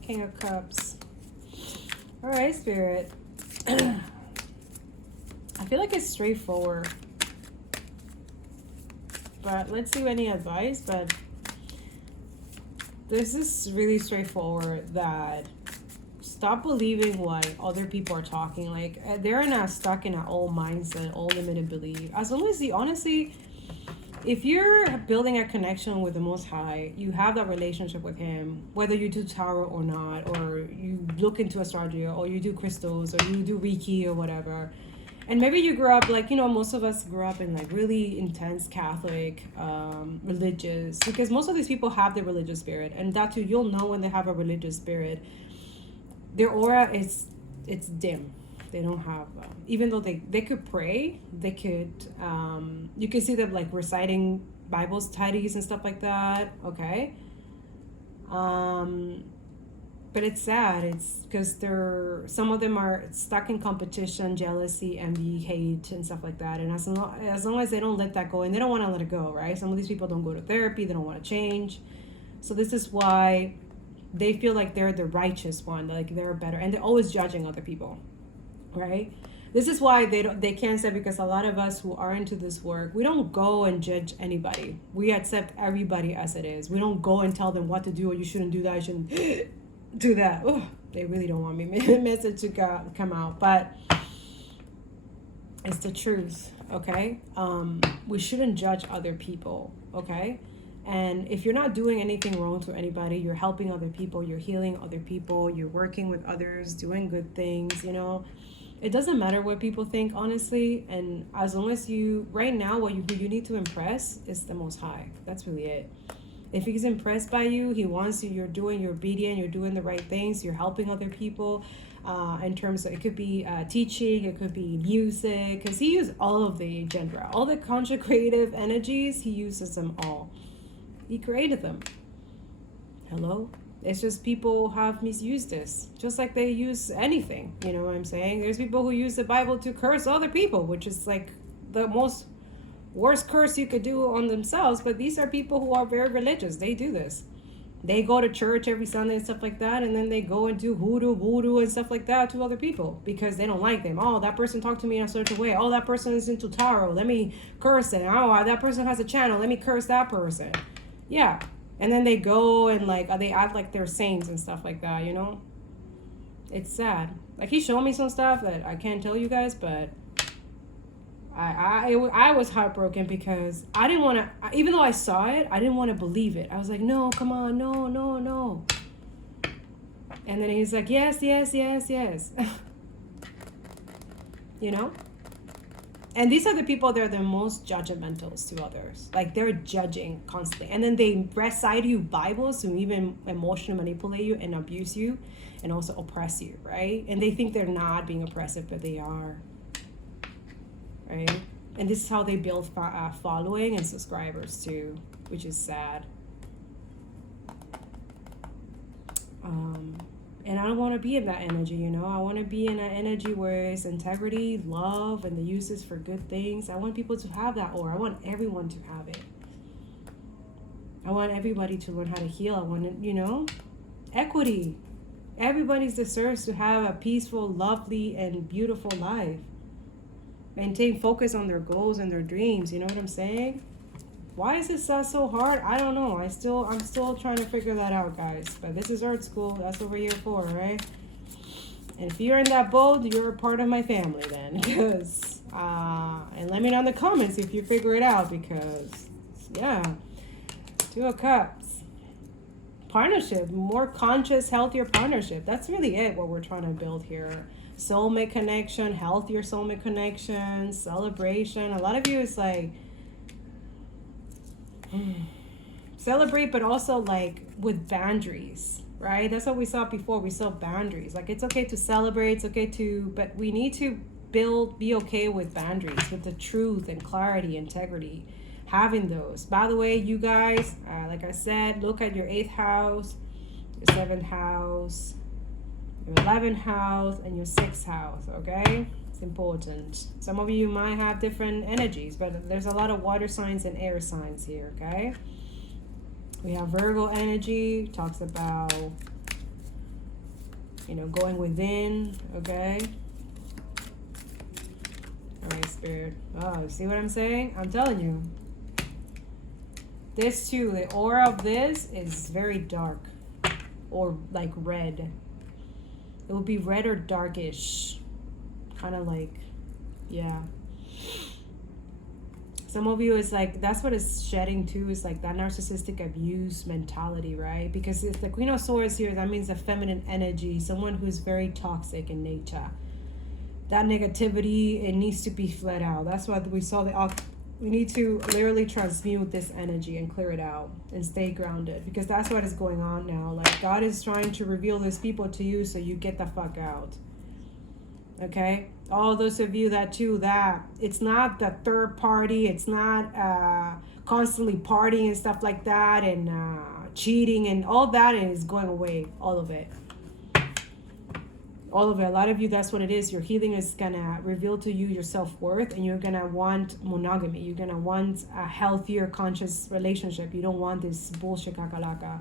King of Cups. All right, Spirit. I feel like it's straightforward. But let's see any advice. But this is really straightforward, that stop believing what other people are talking. Like, they're not stuck in an old mindset, old limited belief. As long as honestly, if you're building a connection with the Most High, you have that relationship with Him, whether you do tarot or not, or you look into astrology, or you do crystals, or you do Reiki or whatever. And maybe you grew up, like, most of us grew up in, like, really intense Catholic, religious, because most of these people have the religious spirit. And that too, you'll know when they have a religious spirit. Their aura it's dim. They don't have, even though they could pray, they could, you can see them, like, reciting Bible studies and stuff like that, okay? But it's sad. It's because some of them are stuck in competition, jealousy, envy, hate, and stuff like that. And as long as they don't let that go, and they don't want to let it go, right? Some of these people don't go to therapy. They don't want to change. So this is why they feel like they're the righteous one, like they're better, and they're always judging other people, right? This is why they can't say, because a lot of us who are into this work, we don't go and judge anybody. We accept everybody as it is. We don't go and tell them what to do, or you shouldn't do that, you shouldn't do that. Ugh, they really don't want me message to come out, but it's the truth, okay? We shouldn't judge other people, okay? And if you're not doing anything wrong to anybody, you're helping other people, you're healing other people, you're working with others, doing good things, it doesn't matter what people think, honestly. And as long as right now, who you need to impress is the Most High. That's really it. If He's impressed by you, He wants you, you're obedient, you're doing the right things, you're helping other people, in terms of, it could be teaching, it could be music, because He used all of the genre, all the conscious creative energies, He uses them all. He created them. Hello? It's just people have misused this, just like they use anything. You know what I'm saying? There's people who use the Bible to curse other people, which is like the most worst curse you could do on themselves. But these are people who are very religious. They do this. They go to church every Sunday and stuff like that, and then they go and do voodoo and stuff like that to other people because they don't like them. Oh, that person talked to me in a certain way. Oh, that person is into tarot. Let me curse it. Oh, that person has a channel. Let me curse that person. Yeah. And then they go and they act like they're saints and stuff like that, It's sad. Like, He showed me some stuff that I can't tell you guys, but I was heartbroken because I didn't want to, even though I saw it, I didn't want to believe it. I was like, no, come on, no. And then He's like, yes. And these are the people that are the most judgmentals to others. Like, they're judging constantly. And then they recite you Bibles to even emotionally manipulate you and abuse you and also oppress you, right? And they think they're not being oppressive, but they are, right? And this is how they build following and subscribers too, which is sad. And I don't want to be in that energy, I want to be in an energy where it's integrity, love, and the uses for good things. I want people to have that aura. I want everyone to have it. I want everybody to learn how to heal. I want, equity. Everybody deserves to have a peaceful, lovely, and beautiful life. Maintain focus on their goals and their dreams. You know what I'm saying? Why is this so hard? I don't know. I'm still trying to figure that out, guys. But this is Earth School. That's what we're here for, right? And if you're in that boat, you're a part of my family then. Because, and let me know in the comments if you figure it out. Because, yeah. 2 of Cups. Partnership. More conscious, healthier partnership. That's really it, what we're trying to build here. Soulmate connection, healthier soulmate connection, celebration. A lot of you is like, celebrate, but also like with boundaries, right? That's what we saw before. We saw boundaries. Like, it's okay to celebrate, it's okay to, but we need to be okay with boundaries, with the truth and clarity, integrity, having those. By the way, you guys, like I said, look at your 8th house, your 7th house, your 11th house, and your 6th house, okay? It's important. Some of you might have different energies, but there's a lot of water signs and air signs here, okay? We have Virgo energy, talks about, you know, going within, okay? All right, Spirit. Oh, see what I'm saying? I'm telling you. This too, the aura of this is very dark, or like red. It would be red or darkish. Kind of like, yeah. Some of you is like, that's what is shedding too, is like that narcissistic abuse mentality, right? Because if the Queen of Swords here, that means the feminine energy, someone who's very toxic in nature. That negativity, it needs to be fled out. That's why we saw we need to literally transmute this energy and clear it out and stay grounded, because that's what is going on now. Like, God is trying to reveal these people to you so you get the fuck out. Okay? All those of you that it's not the third party, it's not constantly partying and stuff like that, and cheating and all that is going away. All of it. All of it. A lot of you, that's what it is. Your healing is gonna reveal to you your self-worth, and you're gonna want monogamy. You're gonna want a healthier, conscious relationship. You don't want this bullshit kakalaka.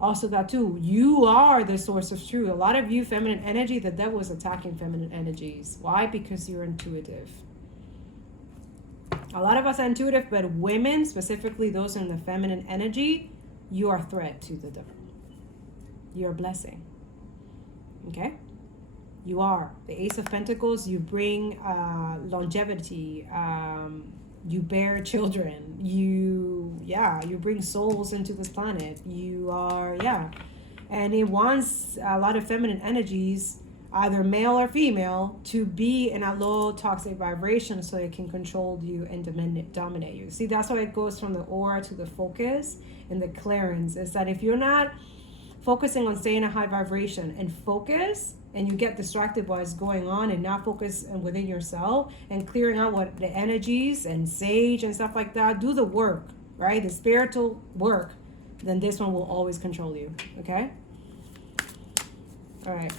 Also that too, you are the source of truth. A lot of you, feminine energy, the devil is attacking feminine energies. Why? Because you're intuitive. A lot of us are intuitive, but women, specifically those in the feminine energy, you are a threat to the devil. You're a blessing. Okay? You are. The Ace of Pentacles, you bring longevity, you bear children, you bring souls into this planet. You are, and it wants a lot of feminine energies, either male or female, to be in a low toxic vibration so it can control you and dominate you. See, that's why it goes from the aura to the focus and the clearance, is that if you're not focusing on staying a high vibration and focus, and you get distracted by what's going on and not focus within yourself and clearing out what the energies and sage and stuff like that, do the work, right? The spiritual work, then this one will always control you, okay? All right.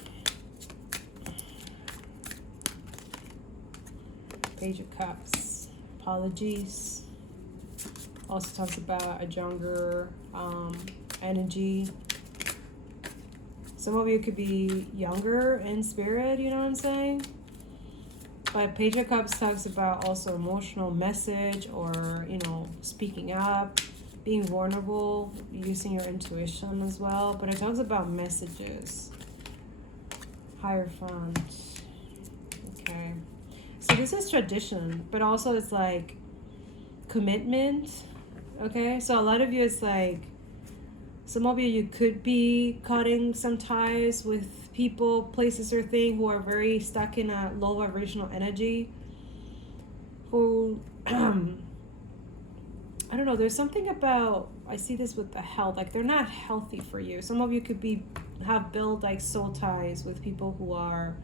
Page of Cups. Apologies. Also talks about a younger energy. Some of you could be younger in spirit, you know what I'm saying? But Page of Cups talks about also emotional message, or, you know, speaking up, being vulnerable, using your intuition as well. But it talks about messages. Hierophant. Okay. So this is tradition, but also it's like commitment. Okay. So a lot of you, it's like, some of you could be cutting some ties with people, places, or things who are very stuck in a low vibrational energy. Who, I don't know, there's something about, I see this with the health, like they're not healthy for you. Some of you could have built like soul ties with people who are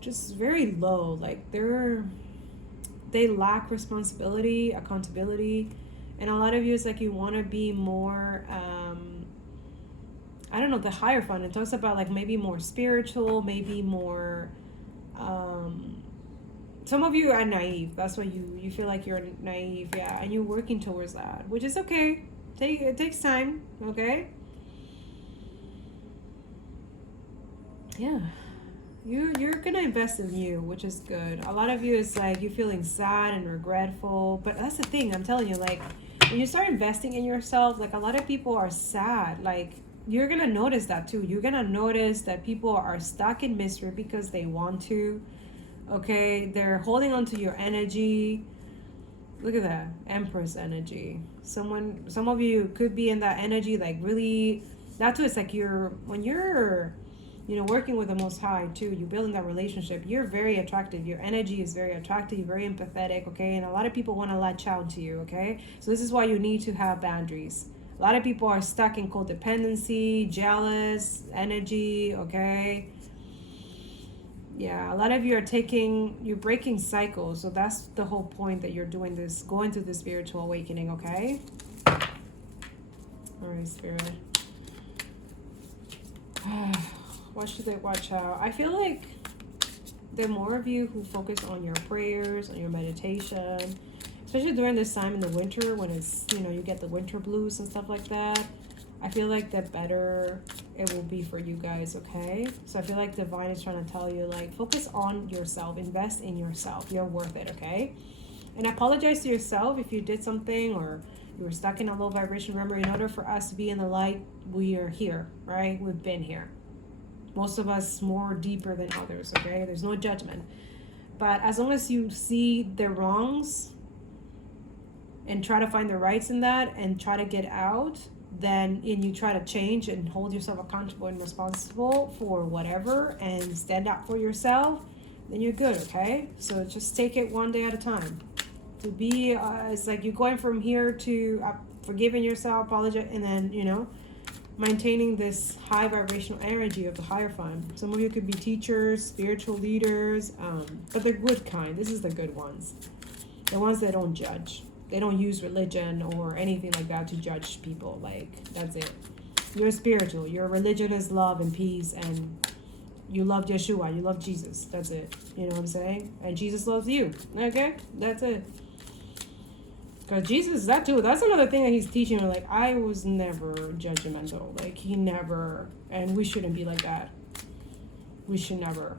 just very low, like they lack responsibility, accountability. And a lot of you, it's like you want to be more, I don't know, the Hierophant. It talks about like maybe more spiritual, maybe more, some of you are naive. That's why you feel like you're naive, yeah, and you're working towards that, which is okay. It takes time, okay? yeah, you're gonna invest in you, which is good. A lot of you is like you feeling sad and regretful, but that's the thing. I'm telling you, like when you start investing in yourself, like a lot of people are sad. Like you're gonna notice that too. You're gonna notice that people are stuck in misery because they want to. Okay, they're holding on to your energy. Look at that, Empress energy. Some of you could be in that energy, like really. That too, it's like when you're working with the Most High too, you building that relationship, you're very attractive. Your energy is very attractive, very empathetic, okay? And a lot of people want to latch out to you, okay? So this is why you need to have boundaries. A lot of people are stuck in codependency, jealous energy, okay? Yeah, a lot of you you're breaking cycles. So that's the whole point that you're doing this, going through the spiritual awakening, okay? All right, Spirit. What should they watch out? I feel like the more of you who focus on your prayers, on your meditation, especially during this time in the winter when it's, you get the winter blues and stuff like that, I feel like the better it will be for you guys, okay? So I feel like Divine is trying to tell you, like, focus on yourself, invest in yourself. You're worth it, okay? And apologize to yourself if you did something or you were stuck in a low vibration. Remember, in order for us to be in the light, we are here, right? We've been here. Most of us more deeper than others, okay? There's no judgment. But as long as you see the wrongs and try to find the rights in that and try to get out, and you try to change and hold yourself accountable and responsible for whatever and stand up for yourself, then you're good, okay? So just take it one day at a time. To be, it's like you're going from here to forgiving yourself, apologize, and then, maintaining this high vibrational energy of the Hierophant. Some of you could be teachers, spiritual leaders, but they're good kind. This is the good ones. The ones that don't judge. They don't use religion or anything like that to judge people. Like, that's it. You're spiritual. Your religion is love and peace, and you love Yeshua. You love Jesus. That's it. You know what I'm saying? And Jesus loves you. Okay? That's it. Because Jesus, that's another thing that he's teaching. Like, I was never judgmental. Like, he never, and we shouldn't be like that. We should never.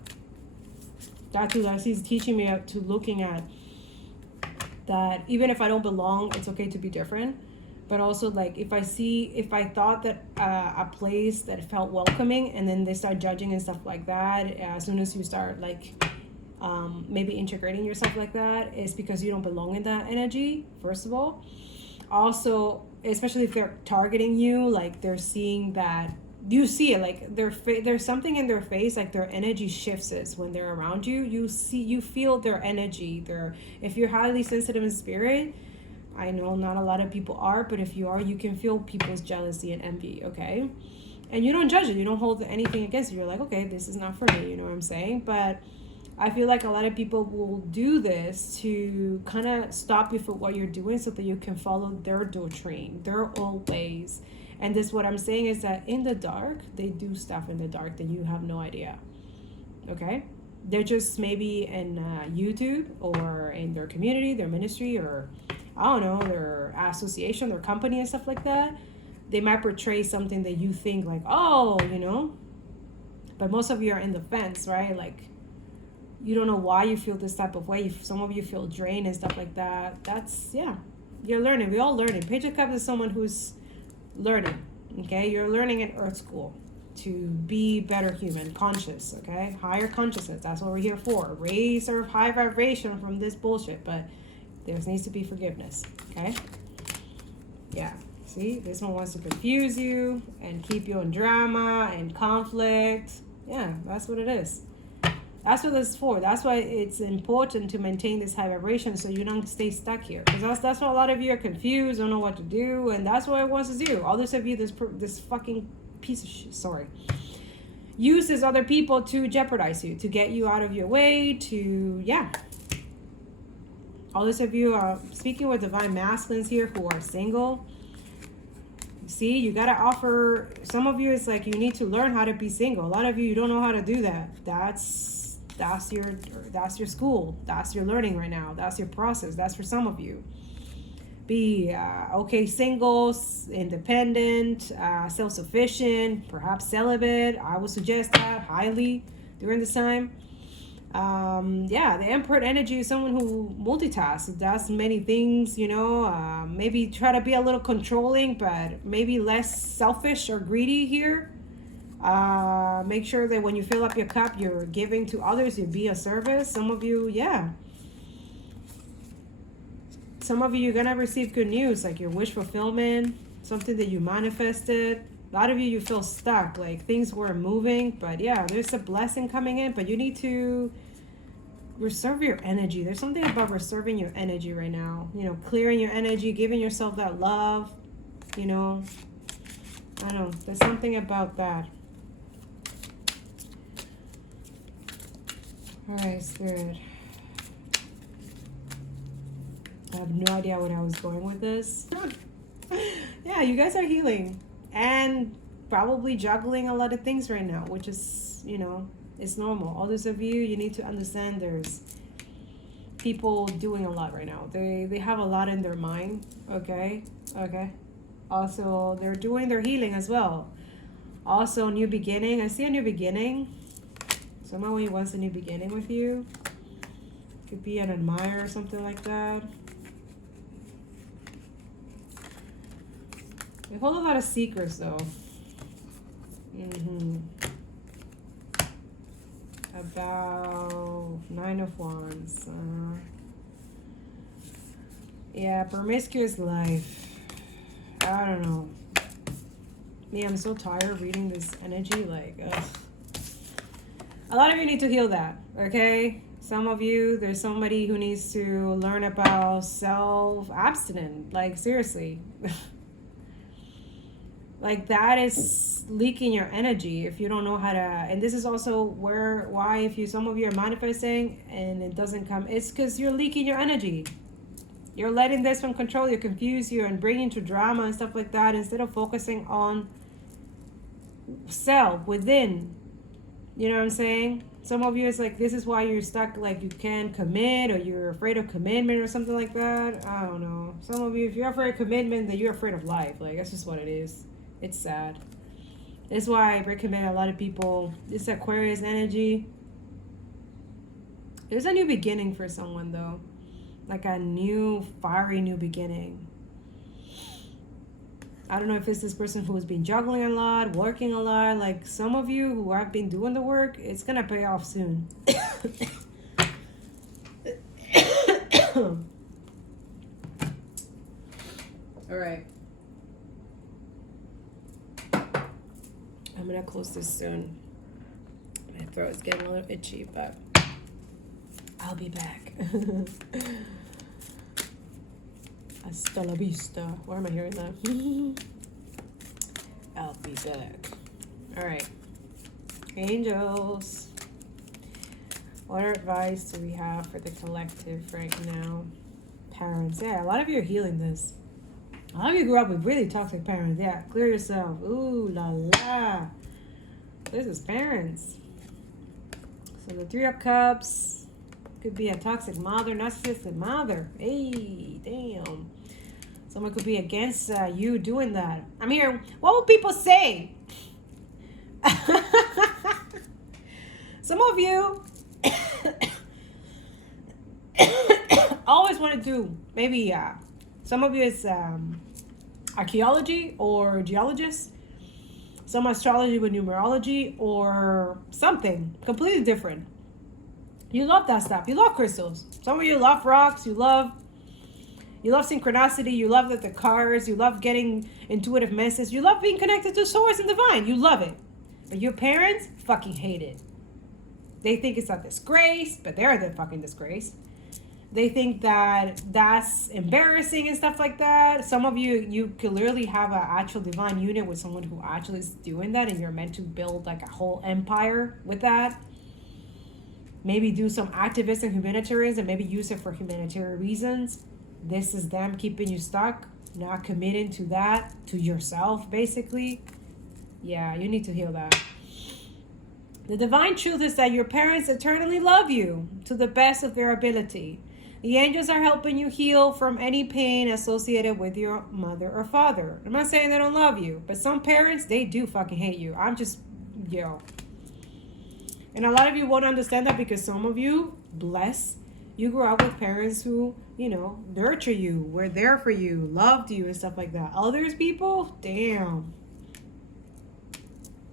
That's he's teaching me to looking at that even if I don't belong, it's okay to be different. But also, like, if I thought that a place that felt welcoming and then they start judging and stuff like that, as soon as you start, like, maybe integrating yourself like that, is because you don't belong in that energy, first of all. Also, especially if they're targeting you, like, they're seeing that, you see it, like, there's something in their face, like their energy shifts when they're around you. You feel their energy. If you're highly sensitive in spirit, I know not a lot of people are, but if you are, you can feel people's jealousy and envy, okay? And you don't judge it. You don't hold anything against it. You're like, okay, this is not for me, you know what I'm saying? But I feel like a lot of people will do this to kind of stop you from what you're doing so that you can follow their doctrine, their old ways. And this, what I'm saying is that in the dark, they do stuff in the dark that you have no idea, okay? They're just maybe in YouTube or in their community, their ministry, or I don't know, their association, their company and stuff like that. They might portray something that you think like, oh, but most of you are in the fence, right? Like, you don't know why you feel this type of way. Some of you feel drained and stuff like that. That's, yeah, you're learning. We all learning. Page of Cups is someone who's learning, okay? You're learning in Earth School to be better human, conscious, okay? Higher consciousness, that's what we're here for. Raise our high vibration from this bullshit, but there needs to be forgiveness, okay? Yeah, see? This one wants to confuse you and keep you in drama and conflict. Yeah, that's what it is. That's what it's for. That's why it's important to maintain this high vibration so you don't stay stuck here. Because that's why a lot of you are confused, don't know what to do, and that's what it wants to do. All this of you, this fucking piece of shit, uses other people to jeopardize you, to get you out of your way, to, yeah. All this of you are speaking with divine masculines here who are single. See, you gotta offer. Some of you, it's like you need to learn how to be single. A lot of you don't know how to do that. That's your school. That's your learning right now. That's your process. That's for some of you. be okay, singles, independent, self-sufficient, perhaps celibate. I would suggest that highly during this time. Yeah, the Emperor energy is someone who multitasks, does many things, you know. Maybe try to be a little controlling, but maybe less selfish or greedy here. Make sure that when you fill up your cup, you're giving to others, you be a service. Some of you, yeah. Some of you, you're gonna receive good news, like your wish fulfillment, something that you manifested. A lot of you, you feel stuck, like things weren't moving, but yeah, there's a blessing coming in, but you need to reserve your energy. There's something about reserving your energy right now, you know, clearing your energy, giving yourself that love, you know. I don't know, there's something about that. All right, Spirit. I have no idea where I was going with this. Yeah, you guys are healing and probably juggling a lot of things right now, which is, you know, it's normal. Others of you, you need to understand there's people doing a lot right now. They have a lot in their mind, okay? Okay. Also, they're doing their healing as well. Also, new beginning. I see a new beginning. Someone who wants a new beginning with you. Could be an admirer or something like that. They hold a lot of secrets though. About 9 of Wands. Yeah, promiscuous life. I don't know. Me, I'm so tired reading this energy. Like, ugh. A lot of you need to heal that, okay? Some of you, there's somebody who needs to learn about self-abstinent. Like, seriously. Like, that is leaking your energy if you don't know how to. And this is also why if you, some of you are manifesting and it doesn't come, it's because you're leaking your energy. You're letting this one control you, confuse you, and bring you to drama and stuff like that instead of focusing on self within. You know what I'm saying? Some of you, it's like, this is why you're stuck, like you can't commit, or you're afraid of commitment or something like that. I don't know. Some of you, if you're afraid of commitment, then you're afraid of life. Like, that's just what it is. It's sad. That's why I recommend a lot of people, this Aquarius energy. There's a new beginning for someone, though. Like a new, fiery new beginning. I don't know if it's this person who has been juggling a lot, working a lot. Like some of you who have been doing the work, it's going to pay off soon. All right. I'm going to close this soon. My throat's getting a little itchy, but I'll be back. Hasta la vista. Why am I hearing that? I'll be back. All right. Angels. What advice do we have for the collective right now? Parents. Yeah, a lot of you are healing this. A lot of you grew up with really toxic parents. Yeah, clear yourself. Ooh la la. This is parents. So the 3 of Cups. Could be a toxic mother, narcissistic mother. Hey, damn. Someone could be against you doing that. I'm here. What will people say? Some of you always want to do, maybe some of you is archaeology or geologists. Some astrology with numerology or something completely different. You love that stuff. You love crystals. Some of you love rocks. You love synchronicity. You love the cards. You love getting intuitive messages. You love being connected to source and divine. You love it. But your parents fucking hate it. They think it's a disgrace, but they're the fucking disgrace. They think that that's embarrassing and stuff like that. Some of you, you could literally have an actual divine union with someone who actually is doing that, and you're meant to build like a whole empire with that. Maybe do some activism and humanitarianism, and maybe use it for humanitarian reasons. This is them keeping you stuck, not committing to that, to yourself, basically. Yeah, you need to heal that. The divine truth is that your parents eternally love you to the best of their ability. The angels are helping you heal from any pain associated with your mother or father. I'm not saying they don't love you, but some parents, they do fucking hate you. I'm just, yo. And a lot of you won't understand that because some of you, bless, you grew up with parents who, nurture you, were there for you, loved you, and stuff like that. Others people, damn.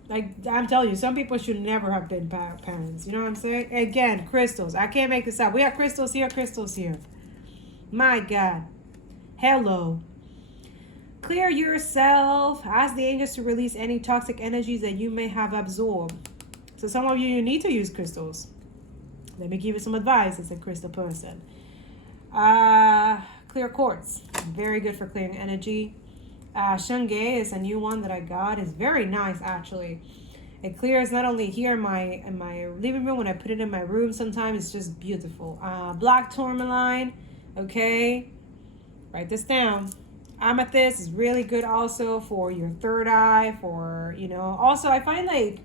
Like, I'm telling you, some people should never have been parents. You know what I'm saying? Again, crystals. I can't make this up. We have crystals here, crystals here. My God. Hello. Clear yourself. Ask the angels to release any toxic energies that you may have absorbed. So some of you need to use crystals. Let me give you some advice as a crystal person. Clear quartz. Very good for clearing energy. Shungay is a new one that I got. It's very nice, actually. It clears not only here in my living room, when I put it in my room sometimes, it's just beautiful. Black tourmaline, okay? Write this down. Amethyst is really good also for your third eye, Also, I find like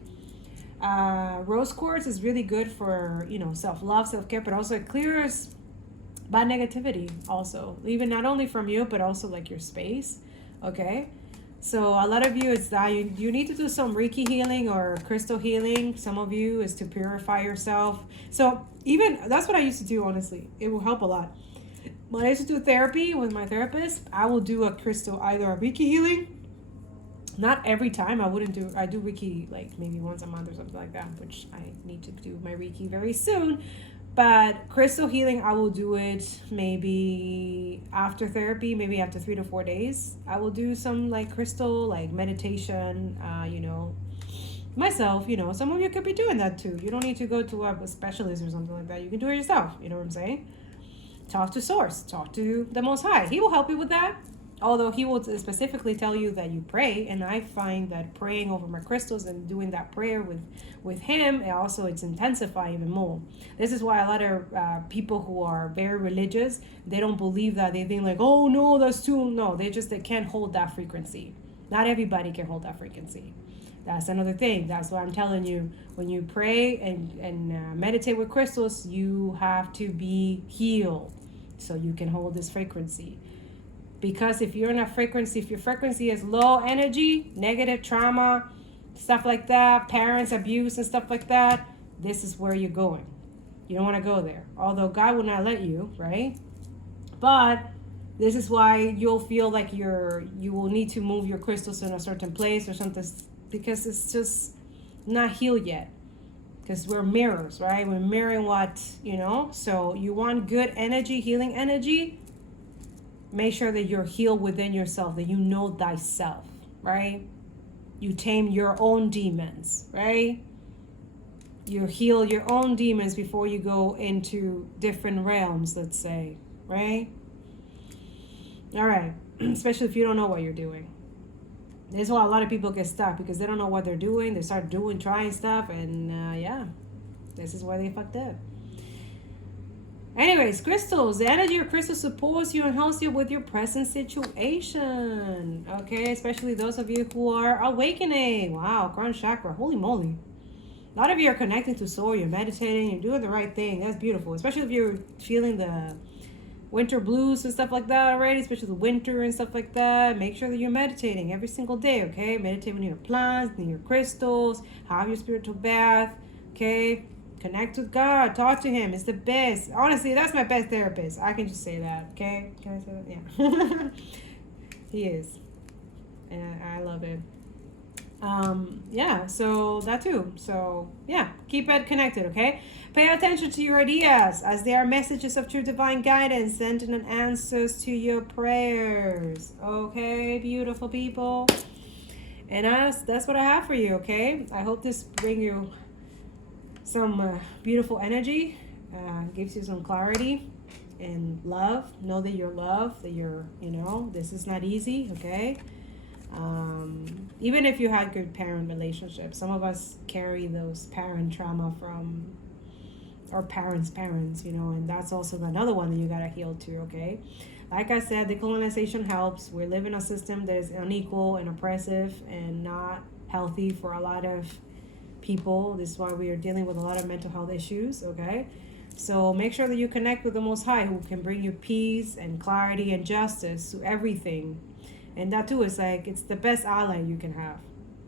rose quartz is really good for, self-love, self-care, but also it clears bad negativity also. Even not only from you, but also like your space. Okay, so a lot of you, it's that you need to do some Reiki healing or crystal healing. Some of you is to purify yourself. So even that's what I used to do, honestly. It will help a lot. When I used to do therapy with my therapist, I will do a crystal, either a Reiki healing. Not every time. I do Reiki like maybe once a month or something like that, which I need to do my Reiki very soon. But crystal healing, I will do it maybe after therapy, maybe after 3 to 4 days. I will do some like crystal, like meditation, myself, some of you could be doing that too. You don't need to go to a specialist or something like that. You can do it yourself. You know what I'm saying? Talk to Source, talk to the Most High. He will help you with that. Although he will specifically tell you that you pray, and I find that praying over my crystals and doing that prayer with him, it's intensifying even more. This is why a lot of people who are very religious, they don't believe that. They think like, oh no, that's too, no, they can't hold that frequency. Not everybody can hold that frequency. That's another thing. That's why I'm telling you, when you pray and meditate with crystals, you have to be healed so you can hold this frequency. Because if you're in a frequency, if your frequency is low energy, negative trauma, stuff like that, parents abuse and stuff like that, this is where you're going. You don't want to go there. Although God will not let you, right? But this is why you'll feel like you will need to move your crystals in a certain place or something, because it's just not healed yet. Because we're mirrors, right? We're mirroring what, So you want good energy, healing energy. Make sure that you're healed within yourself, that you know thyself, right? You tame your own demons, right? You heal your own demons before you go into different realms, let's say, right? All right, especially if you don't know what you're doing. This is why a lot of people get stuck, because they don't know what they're doing. They start trying stuff, and this is why they fucked up. Anyways, crystals. The energy of crystals supports you and helps you with your present situation. Okay, especially those of you who are awakening. Wow, crown chakra. Holy moly. A lot of you are connecting to soul. You're meditating. You're doing the right thing. That's beautiful. Especially if you're feeling the winter blues and stuff like that already, especially the winter and stuff like that. Make sure that you're meditating every single day, okay? Meditate with your plants, near your crystals. Have your spiritual bath, okay? Connect with God. Talk to him. It's the best. Honestly, that's my best therapist. I can just say that. Okay? Can I say that? Yeah. He is. And I love it. So that too. So, yeah. Keep it connected, okay? Pay attention to your ideas, as they are messages of true divine guidance, sending an answers to your prayers. Okay, beautiful people? And that's what I have for you, okay? I hope this bring you some beautiful energy, gives you some clarity and love. Know that you're loved, that you're, this is not easy, okay? Even if you had good parent relationships, some of us carry those parent trauma from our parents, and that's also another one that you gotta heal too, okay? Like I said, decolonization helps. We live in a system that is unequal and oppressive and not healthy for a lot of people. This is why we are dealing with a lot of mental health issues, okay? So make sure that you connect with the Most High, who can bring you peace and clarity and justice to everything. And that too is like, it's the best ally you can have,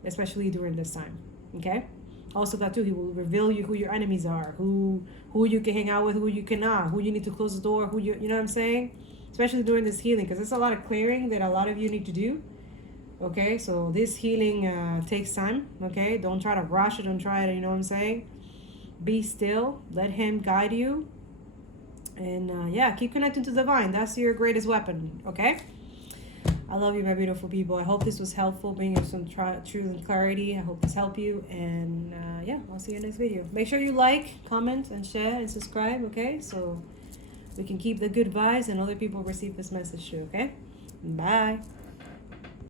especially during this time. Okay? Also that too, he will reveal you who your enemies are, who you can hang out with, who you cannot, who you need to close the door, who you know what I'm saying? Especially during this healing, because there's a lot of clearing that a lot of you need to do. Okay, so this healing takes time. Okay, don't try to rush it, don't try to, you know what I'm saying? Be still, let him guide you. And yeah, keep connecting to the divine. That's your greatest weapon. Okay, I love you, my beautiful people. I hope this was helpful, bringing you some truth and clarity. I hope this helped you. And yeah, I'll see you in the next video. Make sure you like, comment, and share, and subscribe. Okay, so we can keep the good vibes and other people receive this message too. Okay, bye.